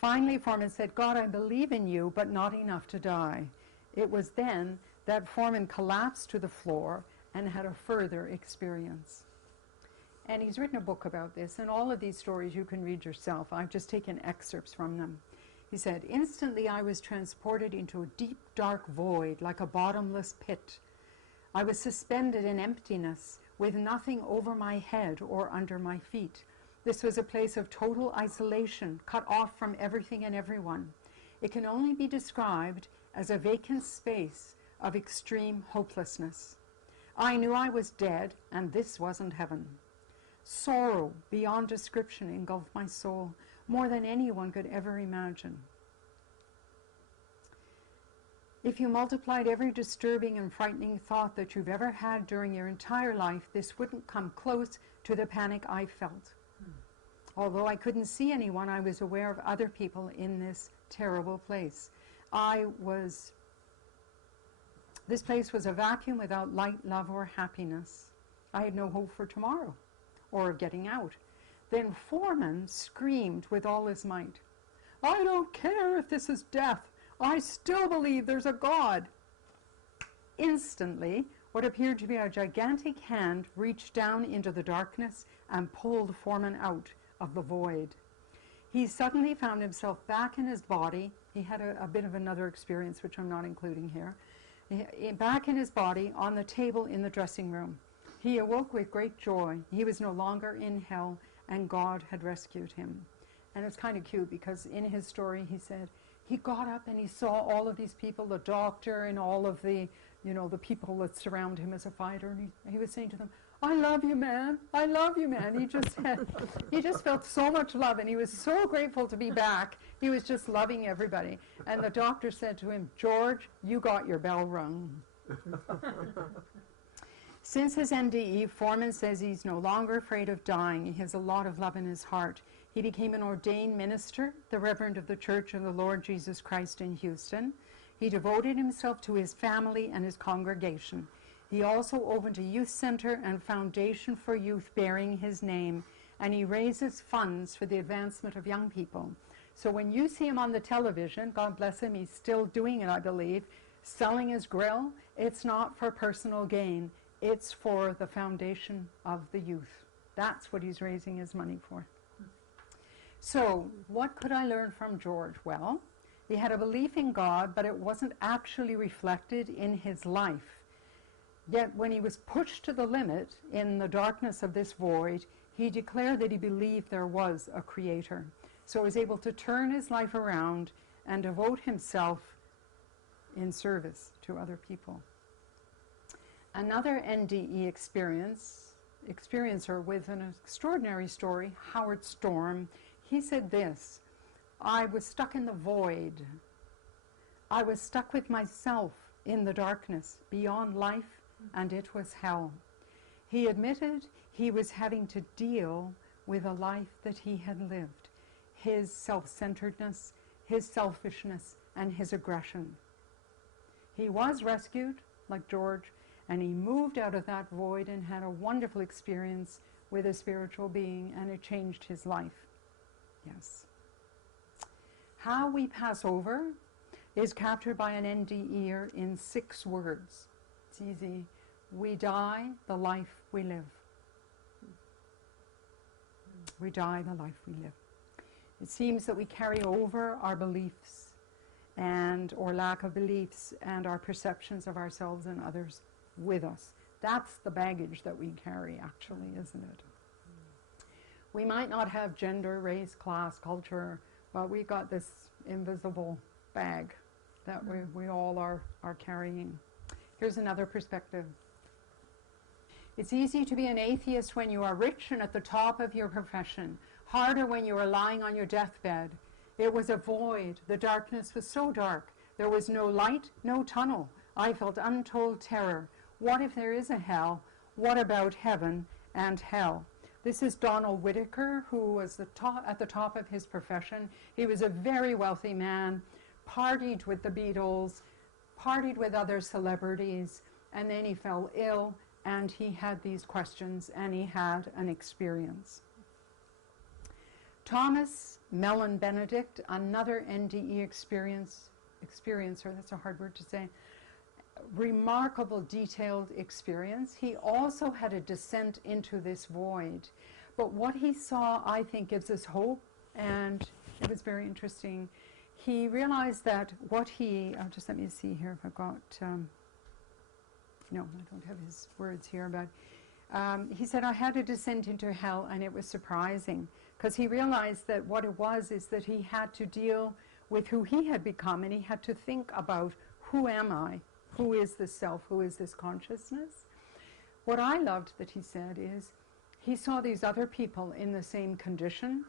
Finally, Foreman said, God, I believe in you, but not enough to die. It was then that foreman collapsed to the floor and had a further experience. And he's written a book about this, and all of these stories you can read yourself. I've just taken excerpts from them. He said, "Instantly I was transported into a deep, dark void, like a bottomless pit. I was suspended in emptiness, with nothing over my head or under my feet. This was a place of total isolation, cut off from everything and everyone. It can only be described as a vacant space of extreme hopelessness. I knew I was dead, and this wasn't heaven. Sorrow beyond description engulfed my soul, more than anyone could ever imagine. If you multiplied every disturbing and frightening thought that you've ever had during your entire life, this wouldn't come close to the panic I felt. Although I couldn't see anyone, I was aware of other people in this terrible place. This place was a vacuum without light, love, or happiness. I had no hope for tomorrow or of getting out. Then Foreman screamed with all his might, 'I don't care if this is death. I still believe there's a God.' Instantly, what appeared to be a gigantic hand reached down into the darkness and pulled Foreman out of the void. He suddenly found himself back in his body. He had a bit of another experience, which I'm not including here. Back in his body on the table in the dressing room. He awoke with great joy. He was no longer in hell, and God had rescued him." And it's kind of cute because in his story he said he got up and he saw all of these people, the doctor and all of the, the people that surround him as a fighter, and he was saying to them, "I love you, man. I love you, man." He just felt so much love, and he was so grateful to be back. He was just loving everybody. And the doctor said to him, "George, you got your bell rung." Since his NDE, Foreman says he's no longer afraid of dying. He has a lot of love in his heart. He became an ordained minister, the Reverend of the Church of the Lord Jesus Christ in Houston. He devoted himself to his family and his congregation. He also opened a youth center and foundation for youth bearing his name, and he raises funds for the advancement of young people. So when you see him on the television, God bless him, he's still doing it, I believe, selling his grill, it's not for personal gain. It's for the foundation of the youth. That's what he's raising his money for. So, what could I learn from George? Well, he had a belief in God, but it wasn't actually reflected in his life. Yet when he was pushed to the limit in the darkness of this void, he declared that he believed there was a creator. So he was able to turn his life around and devote himself in service to other people. Another NDE experiencer with an extraordinary story, Howard Storm, he said this, "I was stuck in the void. I was stuck with myself in the darkness, beyond life, and it was hell." He admitted he was having to deal with a life that he had lived, his self-centeredness, his selfishness, and his aggression. He was rescued, like George, and he moved out of that void and had a wonderful experience with a spiritual being, and it changed his life. Yes. How we pass over is captured by an NDEer in 6 words. It's easy. We die the life we live. We die the life we live. It seems that we carry over our beliefs or lack of beliefs and our perceptions of ourselves and others with us. That's the baggage that we carry, actually, isn't it? We might not have gender, race, class, culture, but we got this invisible bag that we all are carrying. Here's another perspective. It's easy to be an atheist when you are rich and at the top of your profession. Harder when you are lying on your deathbed. It was a void. The darkness was so dark. There was no light, no tunnel. I felt untold terror. What if there is a hell? What about heaven and hell? This is Donald Whitaker, who was at the top of his profession. He was a very wealthy man, partied with the Beatles, partied with other celebrities, and then he fell ill, and he had these questions, and he had an experience. Thomas Mellon Benedict, another NDE experiencer, that's a hard word to say, remarkable, detailed experience. He also had a descent into this void. But what he saw, I think, gives us hope, and it was very interesting. He realized that just let me see here if I've got, no, I don't have his words here, but he said, I had a descent into hell, and it was surprising, because he realized that what it was is that he had to deal with who he had become, and he had to think about, who am I? Who is this self? Who is this consciousness? What I loved that he said is, he saw these other people in the same condition.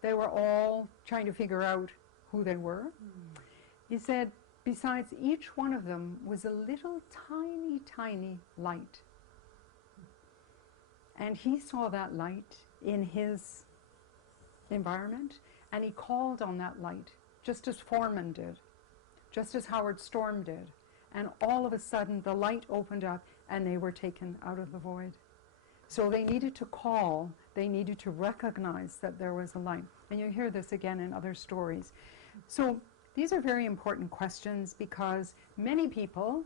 They were all trying to figure out who they were. He said, besides, each one of them was a little tiny, tiny light. And he saw that light in his environment, and he called on that light, just as Foreman did, just as Howard Storm did. And all of a sudden, the light opened up, and they were taken out of the void. So they needed to call, they needed to recognize that there was a light. And you hear this again in other stories. So these are very important questions, because many people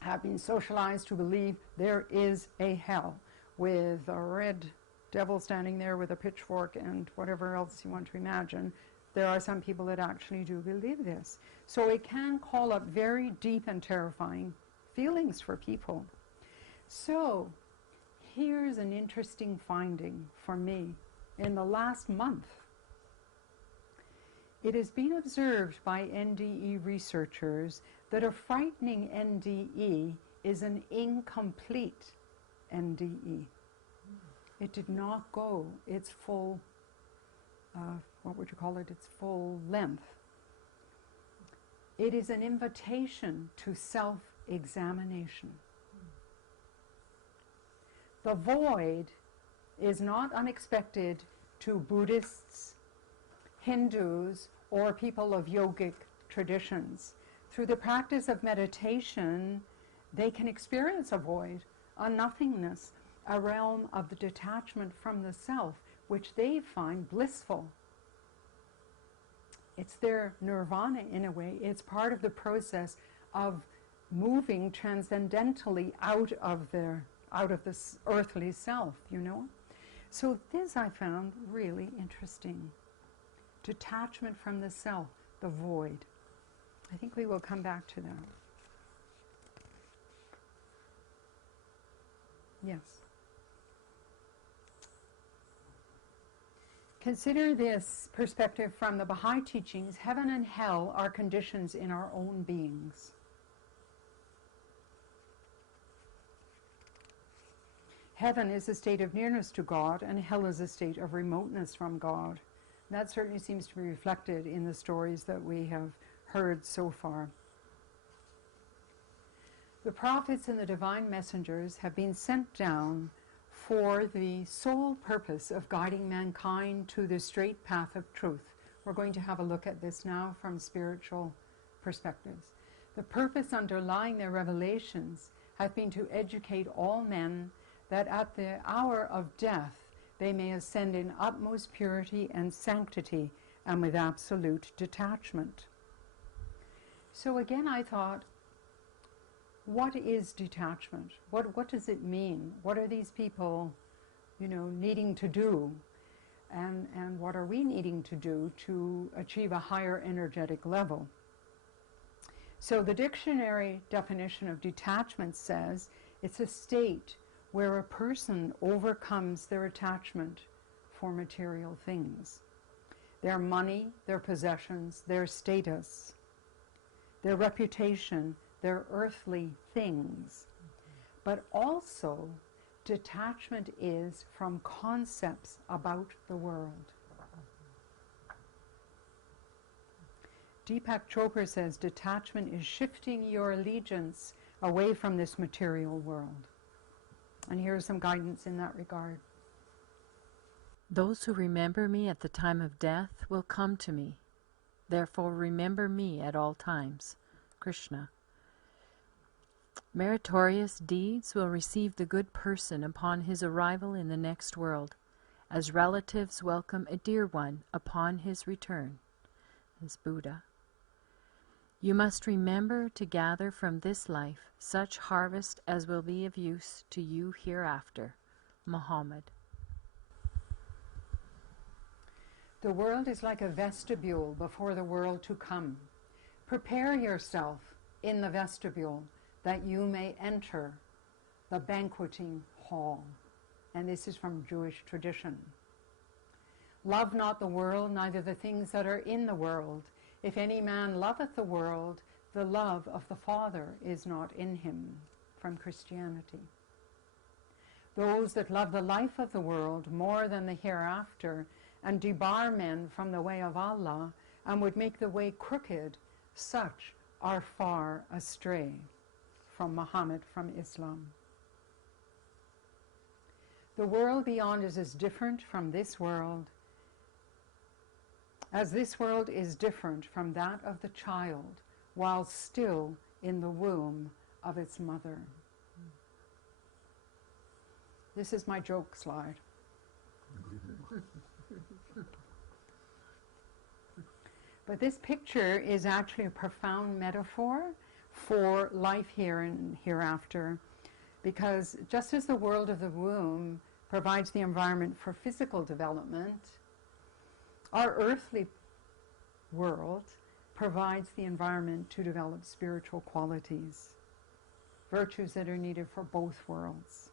have been socialized to believe there is a hell with a red devil standing there with a pitchfork and whatever else you want to imagine. There are some people that actually do believe this. So it can call up very deep and terrifying feelings for people. So here's an interesting finding for me. In the last month, it has been observed by NDE researchers that a frightening NDE is an incomplete NDE. It did not go its full, what would you call it, its full length. It is an invitation to self-examination. The void is not unexpected to Buddhists, Hindus, or people of yogic traditions. Through the practice of meditation, they can experience a void, a nothingness, a realm of the detachment from the self, which they find blissful. It's their nirvana in a way. It's part of the process of moving transcendentally out of this earthly self, you know. So this I found really interesting. Detachment from the self, the void. I think we will come back to that. Yes. Consider this perspective from the Baha'i teachings. Heaven and hell are conditions in our own beings. Heaven is a state of nearness to God, and hell is a state of remoteness from God. That certainly seems to be reflected in the stories that we have heard so far. The prophets and the divine messengers have been sent down for the sole purpose of guiding mankind to the straight path of truth. We're going to have a look at this now from spiritual perspectives. The purpose underlying their revelations has been to educate all men that at the hour of death they may ascend in utmost purity and sanctity and with absolute detachment. So again I thought, what is detachment? What does it mean? What are these people, needing to do? And what are we needing to do to achieve a higher energetic level? So the dictionary definition of detachment says it's a state where a person overcomes their attachment for material things. Their money, their possessions, their status, their reputation, their earthly things. But also, detachment is from concepts about the world. Deepak Chopra says detachment is shifting your allegiance away from this material world. And here's some guidance in that regard. Those who remember me at the time of death will come to me. Therefore remember me at all times. Krishna. Meritorious deeds will receive the good person upon his arrival in the next world, as relatives welcome a dear one upon his return. As Buddha. You must remember to gather from this life such harvest as will be of use to you hereafter. Muhammad. The world is like a vestibule before the world to come. Prepare yourself in the vestibule that you may enter the banqueting hall. And this is from Jewish tradition. Love not the world, neither the things that are in the world. If any man loveth the world, the love of the Father is not in him. From Christianity. Those that love the life of the world more than the hereafter, and debar men from the way of Allah, and would make the way crooked, such are far astray. From Muhammad, from Islam. The world beyond is as different from this world as this world is different from that of the child while still in the womb of its mother. This is my joke slide. But this picture is actually a profound metaphor for life here and hereafter, because just as the world of the womb provides the environment for physical development, our earthly world provides the environment to develop spiritual qualities, virtues that are needed for both worlds.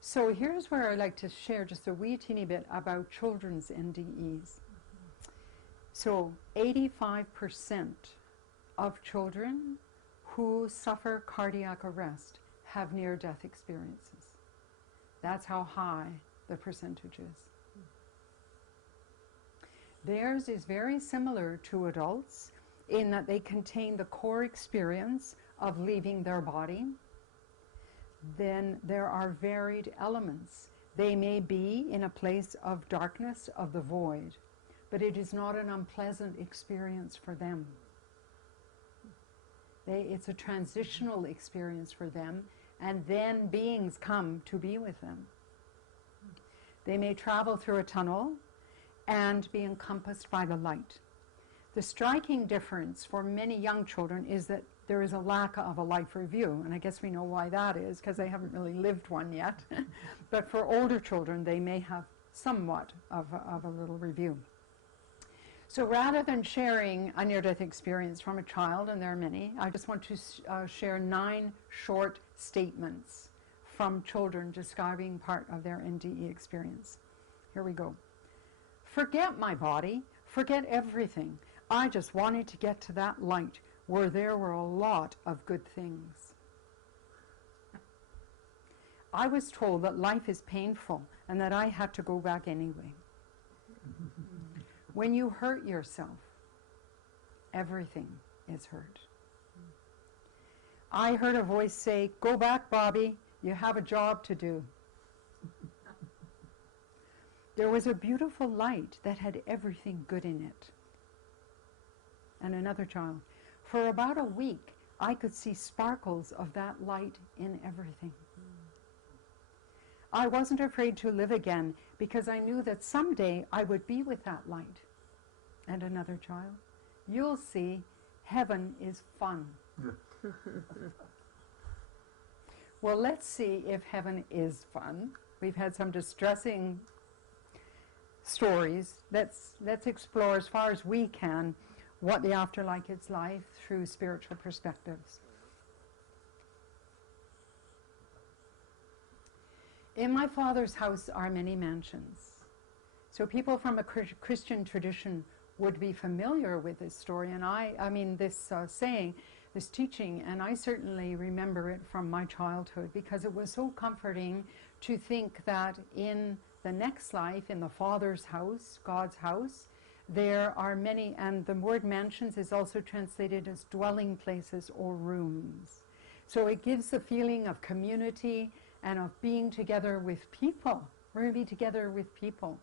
So here's where I'd like to share just a wee teeny bit about children's NDEs. So 85% of children who suffer cardiac arrest have near-death experiences. That's how high the percentage is. Theirs is very similar to adults in that they contain the core experience of leaving their body. Then there are varied elements. They may be in a place of darkness, of the void, but it is not an unpleasant experience for them. It's a transitional experience for them, and then beings come to be with them. They may travel through a tunnel and be encompassed by the light. The striking difference for many young children is that there is a lack of a life review, and I guess we know why that is, because they haven't really lived one yet. But for older children, they may have somewhat of a little review. So rather than sharing a near-death experience from a child, and there are many, I just want to share 9 short statements from children describing part of their NDE experience. Here we go. Forget my body, forget everything. I just wanted to get to that light where there were a lot of good things. I was told that life is painful and that I had to go back anyway. When you hurt yourself, everything is hurt. I heard a voice say, "Go back, Bobby, you have a job to do." There was a beautiful light that had everything good in it. And another child, for about a week, I could see sparkles of that light in everything. I wasn't afraid to live again because I knew that someday I would be with that light. And another child, you'll see, heaven is fun. Well, let's see if heaven is fun. We've had some distressing stories. Let's explore as far as we can what the afterlife is like through spiritual perspectives. In my Father's house are many mansions. So people from a Christian tradition would be familiar with this story, and I mean this saying, this teaching, and I certainly remember it from my childhood because it was so comforting to think that in the next life, in the Father's house, God's house, there are many, and the word mansions is also translated as dwelling places or rooms. So it gives the feeling of community and of being together with people. We're going to be together with people.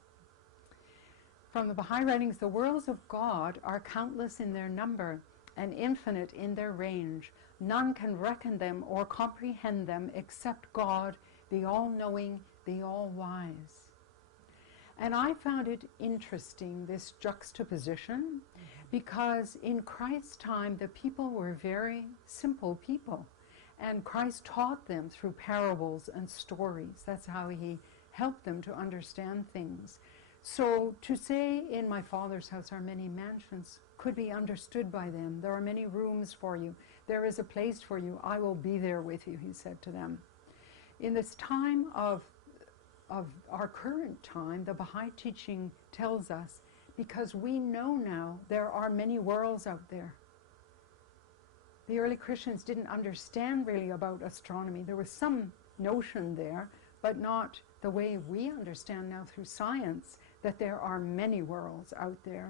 From the Baha'i writings, the worlds of God are countless in their number and infinite in their range. None can reckon them or comprehend them except God, the all-knowing, the all-wise. And I found it interesting, this juxtaposition, because in Christ's time the people were very simple people, and Christ taught them through parables and stories. That's how he helped them to understand things. So to say, in my Father's house are many mansions, could be understood by them. There are many rooms for you. There is a place for you. I will be there with you, he said to them. In this time of our current time, the Baha'i teaching tells us, because we know now there are many worlds out there. The early Christians didn't understand really about astronomy. There was some notion there, but not the way we understand now through science, that there are many worlds out there.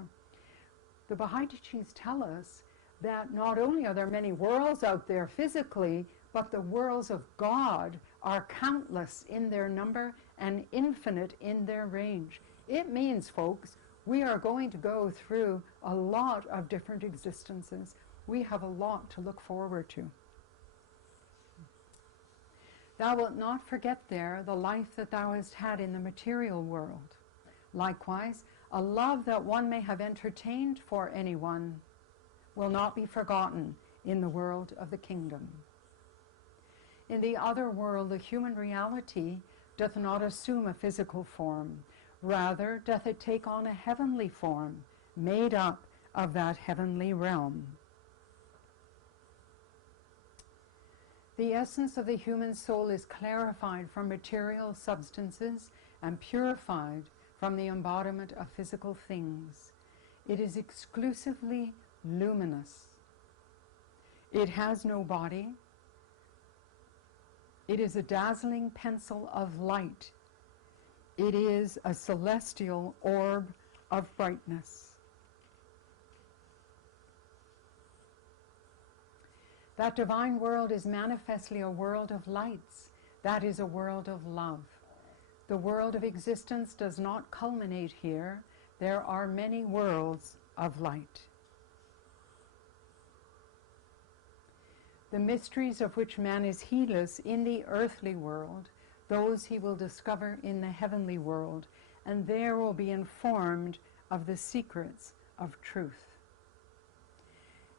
The Baha'i teachings tell us that not only are there many worlds out there physically, but the worlds of God are countless in their number and infinite in their range. It means, folks, we are going to go through a lot of different existences. We have a lot to look forward to. Thou wilt not forget there the life that thou hast had in the material world. Likewise, a love that one may have entertained for anyone will not be forgotten in the world of the kingdom. In the other world, the human reality doth not assume a physical form. Rather doth it take on a heavenly form, made up of that heavenly realm. The essence of the human soul is clarified from material substances and purified from the embodiment of physical things. It is exclusively luminous. It has no body. It is a dazzling pencil of light. It is a celestial orb of brightness. That divine world is manifestly a world of lights. That is a world of love. The world of existence does not culminate here. There are many worlds of light. The mysteries of which man is heedless in the earthly world, those he will discover in the heavenly world, and there will be informed of the secrets of truth.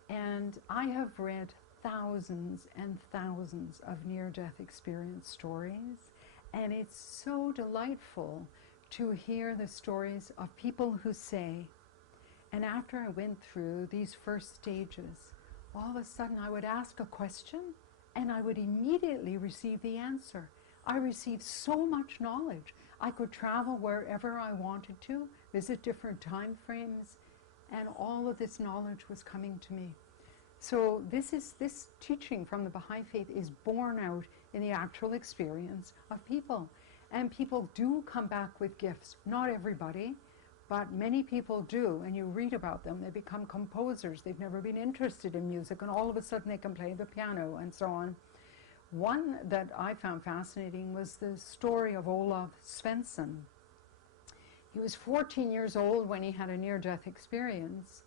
And I have read thousands and thousands of near-death experience stories, and it's so delightful to hear the stories of people who say, and after I went through these first stages, all of a sudden I would ask a question and I would immediately receive the answer. I received so much knowledge. I could travel wherever I wanted to, visit different time frames, and all of this knowledge was coming to me. So this teaching from the Baha'i Faith is born out in the actual experience of people. And people do come back with gifts. Not everybody, but many people do. And you read about them. They become composers. They've never been interested in music, and all of a sudden they can play the piano and so on. One that I found fascinating was the story of Olaf Svensson. He was 14 years old when he had a near-death experience.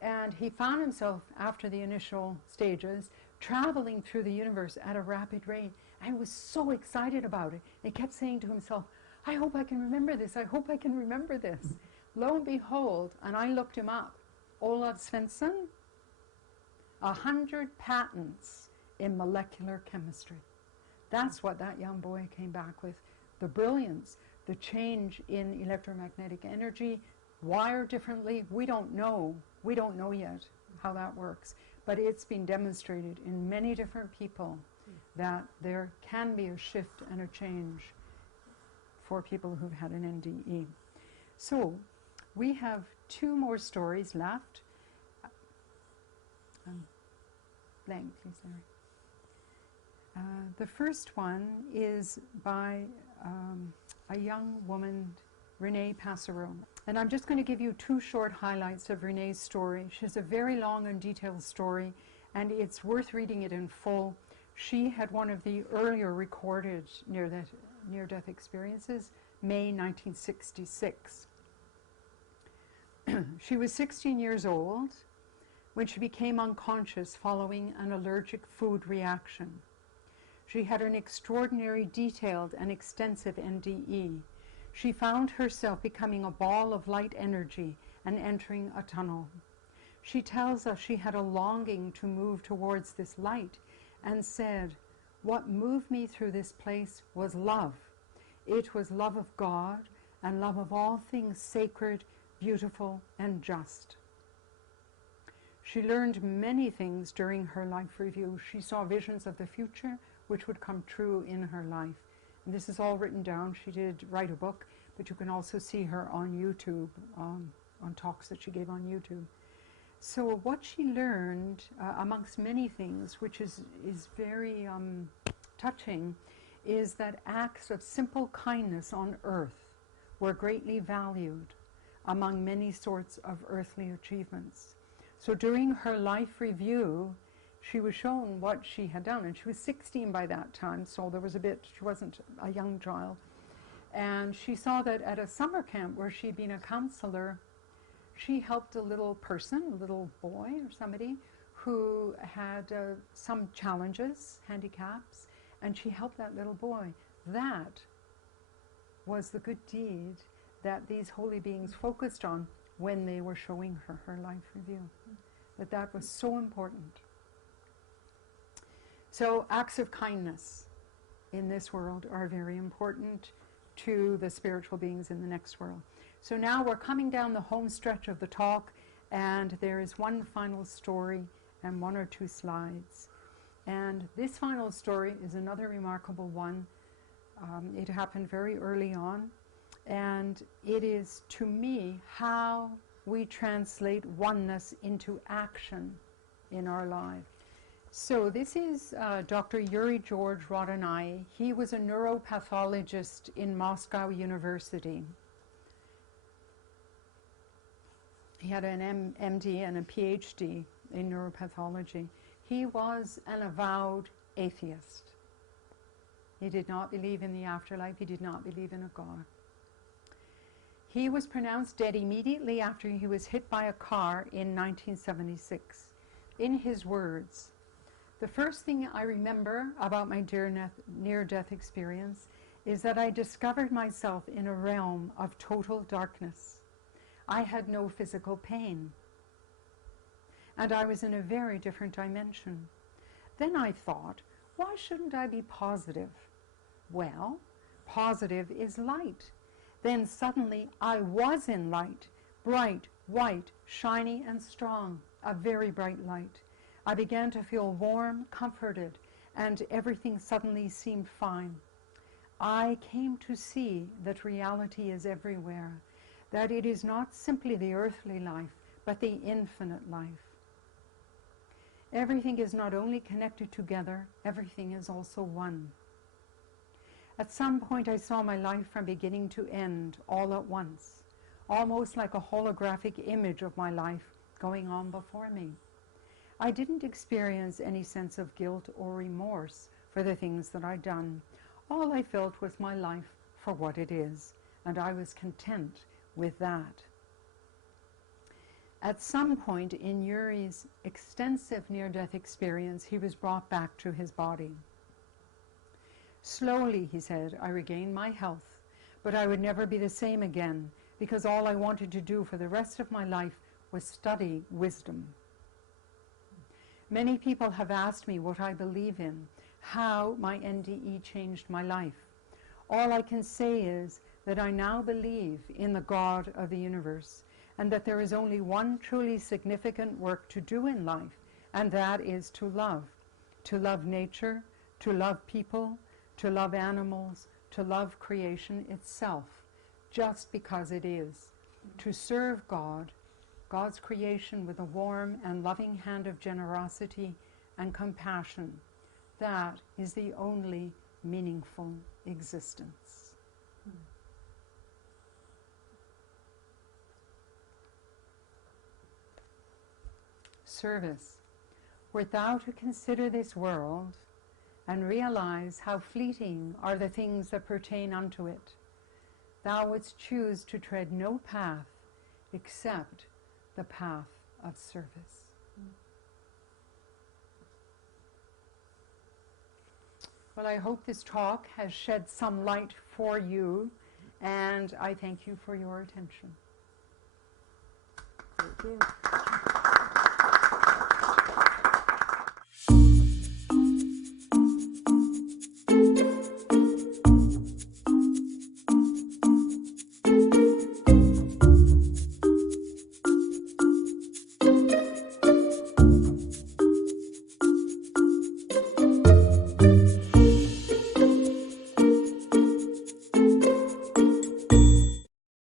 And he found himself, after the initial stages, traveling through the universe at a rapid rate, and was so excited about it. He kept saying to himself, I hope I can remember this, I hope I can remember this. Lo and behold, and I looked him up, Olaf Svensson, 100 patents in molecular chemistry. That's what that young boy came back with. The brilliance, the change in electromagnetic energy, wired differently. We don't know yet how that works, but it's been demonstrated in many different people that there can be a shift and a change for people who've had an NDE. So we have two more stories left. Blank, please, Larry. The first one is by a young woman, Renee Passereau. And I'm just going to give you two short highlights of Renee's story. She has a very long and detailed story, and it's worth reading it in full. She had one of the earlier recorded near-death experiences, May 1966. She was 16 years old when she became unconscious following an allergic food reaction. She had an extraordinary, detailed, and extensive NDE. She found herself becoming a ball of light energy and entering a tunnel. She tells us she had a longing to move towards this light and said, "What moved me through this place was love. It was love of God and love of all things sacred, beautiful, and just." She learned many things during her life review. She saw visions of the future which would come true in her life. And this is all written down. She did write a book, but you can also see her on YouTube, on talks that she gave on YouTube. So what she learned, amongst many things, which is very touching, is that acts of simple kindness on earth were greatly valued among many sorts of earthly achievements. So during her life review, she was shown what she had done, and she was 16 by that time, so there was she wasn't a young child. And she saw that at a summer camp where she'd been a counselor, she helped a little person, a little boy or somebody, who had some challenges, handicaps, and she helped that little boy. That was the good deed that these holy beings focused on when they were showing her her life review. That was so important. So acts of kindness in this world are very important to the spiritual beings in the next world. So now we're coming down the home stretch of the talk, and there is one final story and one or two slides. And this final story is another remarkable one. It happened very early on, and it is, to me, how we translate oneness into action in our life. So this is Dr. Yuri George Rodonai. He was a neuropathologist in Moscow University. He had an MD and a PhD in neuropathology. He was an avowed atheist. He did not believe in the afterlife. He did not believe in a God. He was pronounced dead immediately after he was hit by a car in 1976. In his words, "The first thing I remember about my near-death experience is that I discovered myself in a realm of total darkness. I had no physical pain, and I was in a very different dimension. Then I thought, why shouldn't I be positive? Well, positive is light. Then suddenly I was in light, bright, white, shiny and strong, a very bright light. I began to feel warm, comforted, and everything suddenly seemed fine. I came to see that reality is everywhere, that it is not simply the earthly life, but the infinite life. Everything is not only connected together, everything is also one. At some point I saw my life from beginning to end all at once, almost like a holographic image of my life going on before me. I didn't experience any sense of guilt or remorse for the things that I'd done. All I felt was my life for what it is, and I was content with that." At some point in Yuri's extensive near-death experience, he was brought back to his body. "Slowly," he said, "I regained my health, but I would never be the same again, because all I wanted to do for the rest of my life was study wisdom. Many people have asked me what I believe in, how my NDE changed my life. All I can say is that I now believe in the God of the universe, and that there is only one truly significant work to do in life, and that is to love nature, to love people, to love animals, to love creation itself, just because it is, to serve God, God's creation, with a warm and loving hand of generosity and compassion. That is the only meaningful existence." Service. "Wert thou to consider this world and realize how fleeting are the things that pertain unto it, thou wouldst choose to tread no path except the path of service." Well, I hope this talk has shed some light for you, and I thank you for your attention. Thank you.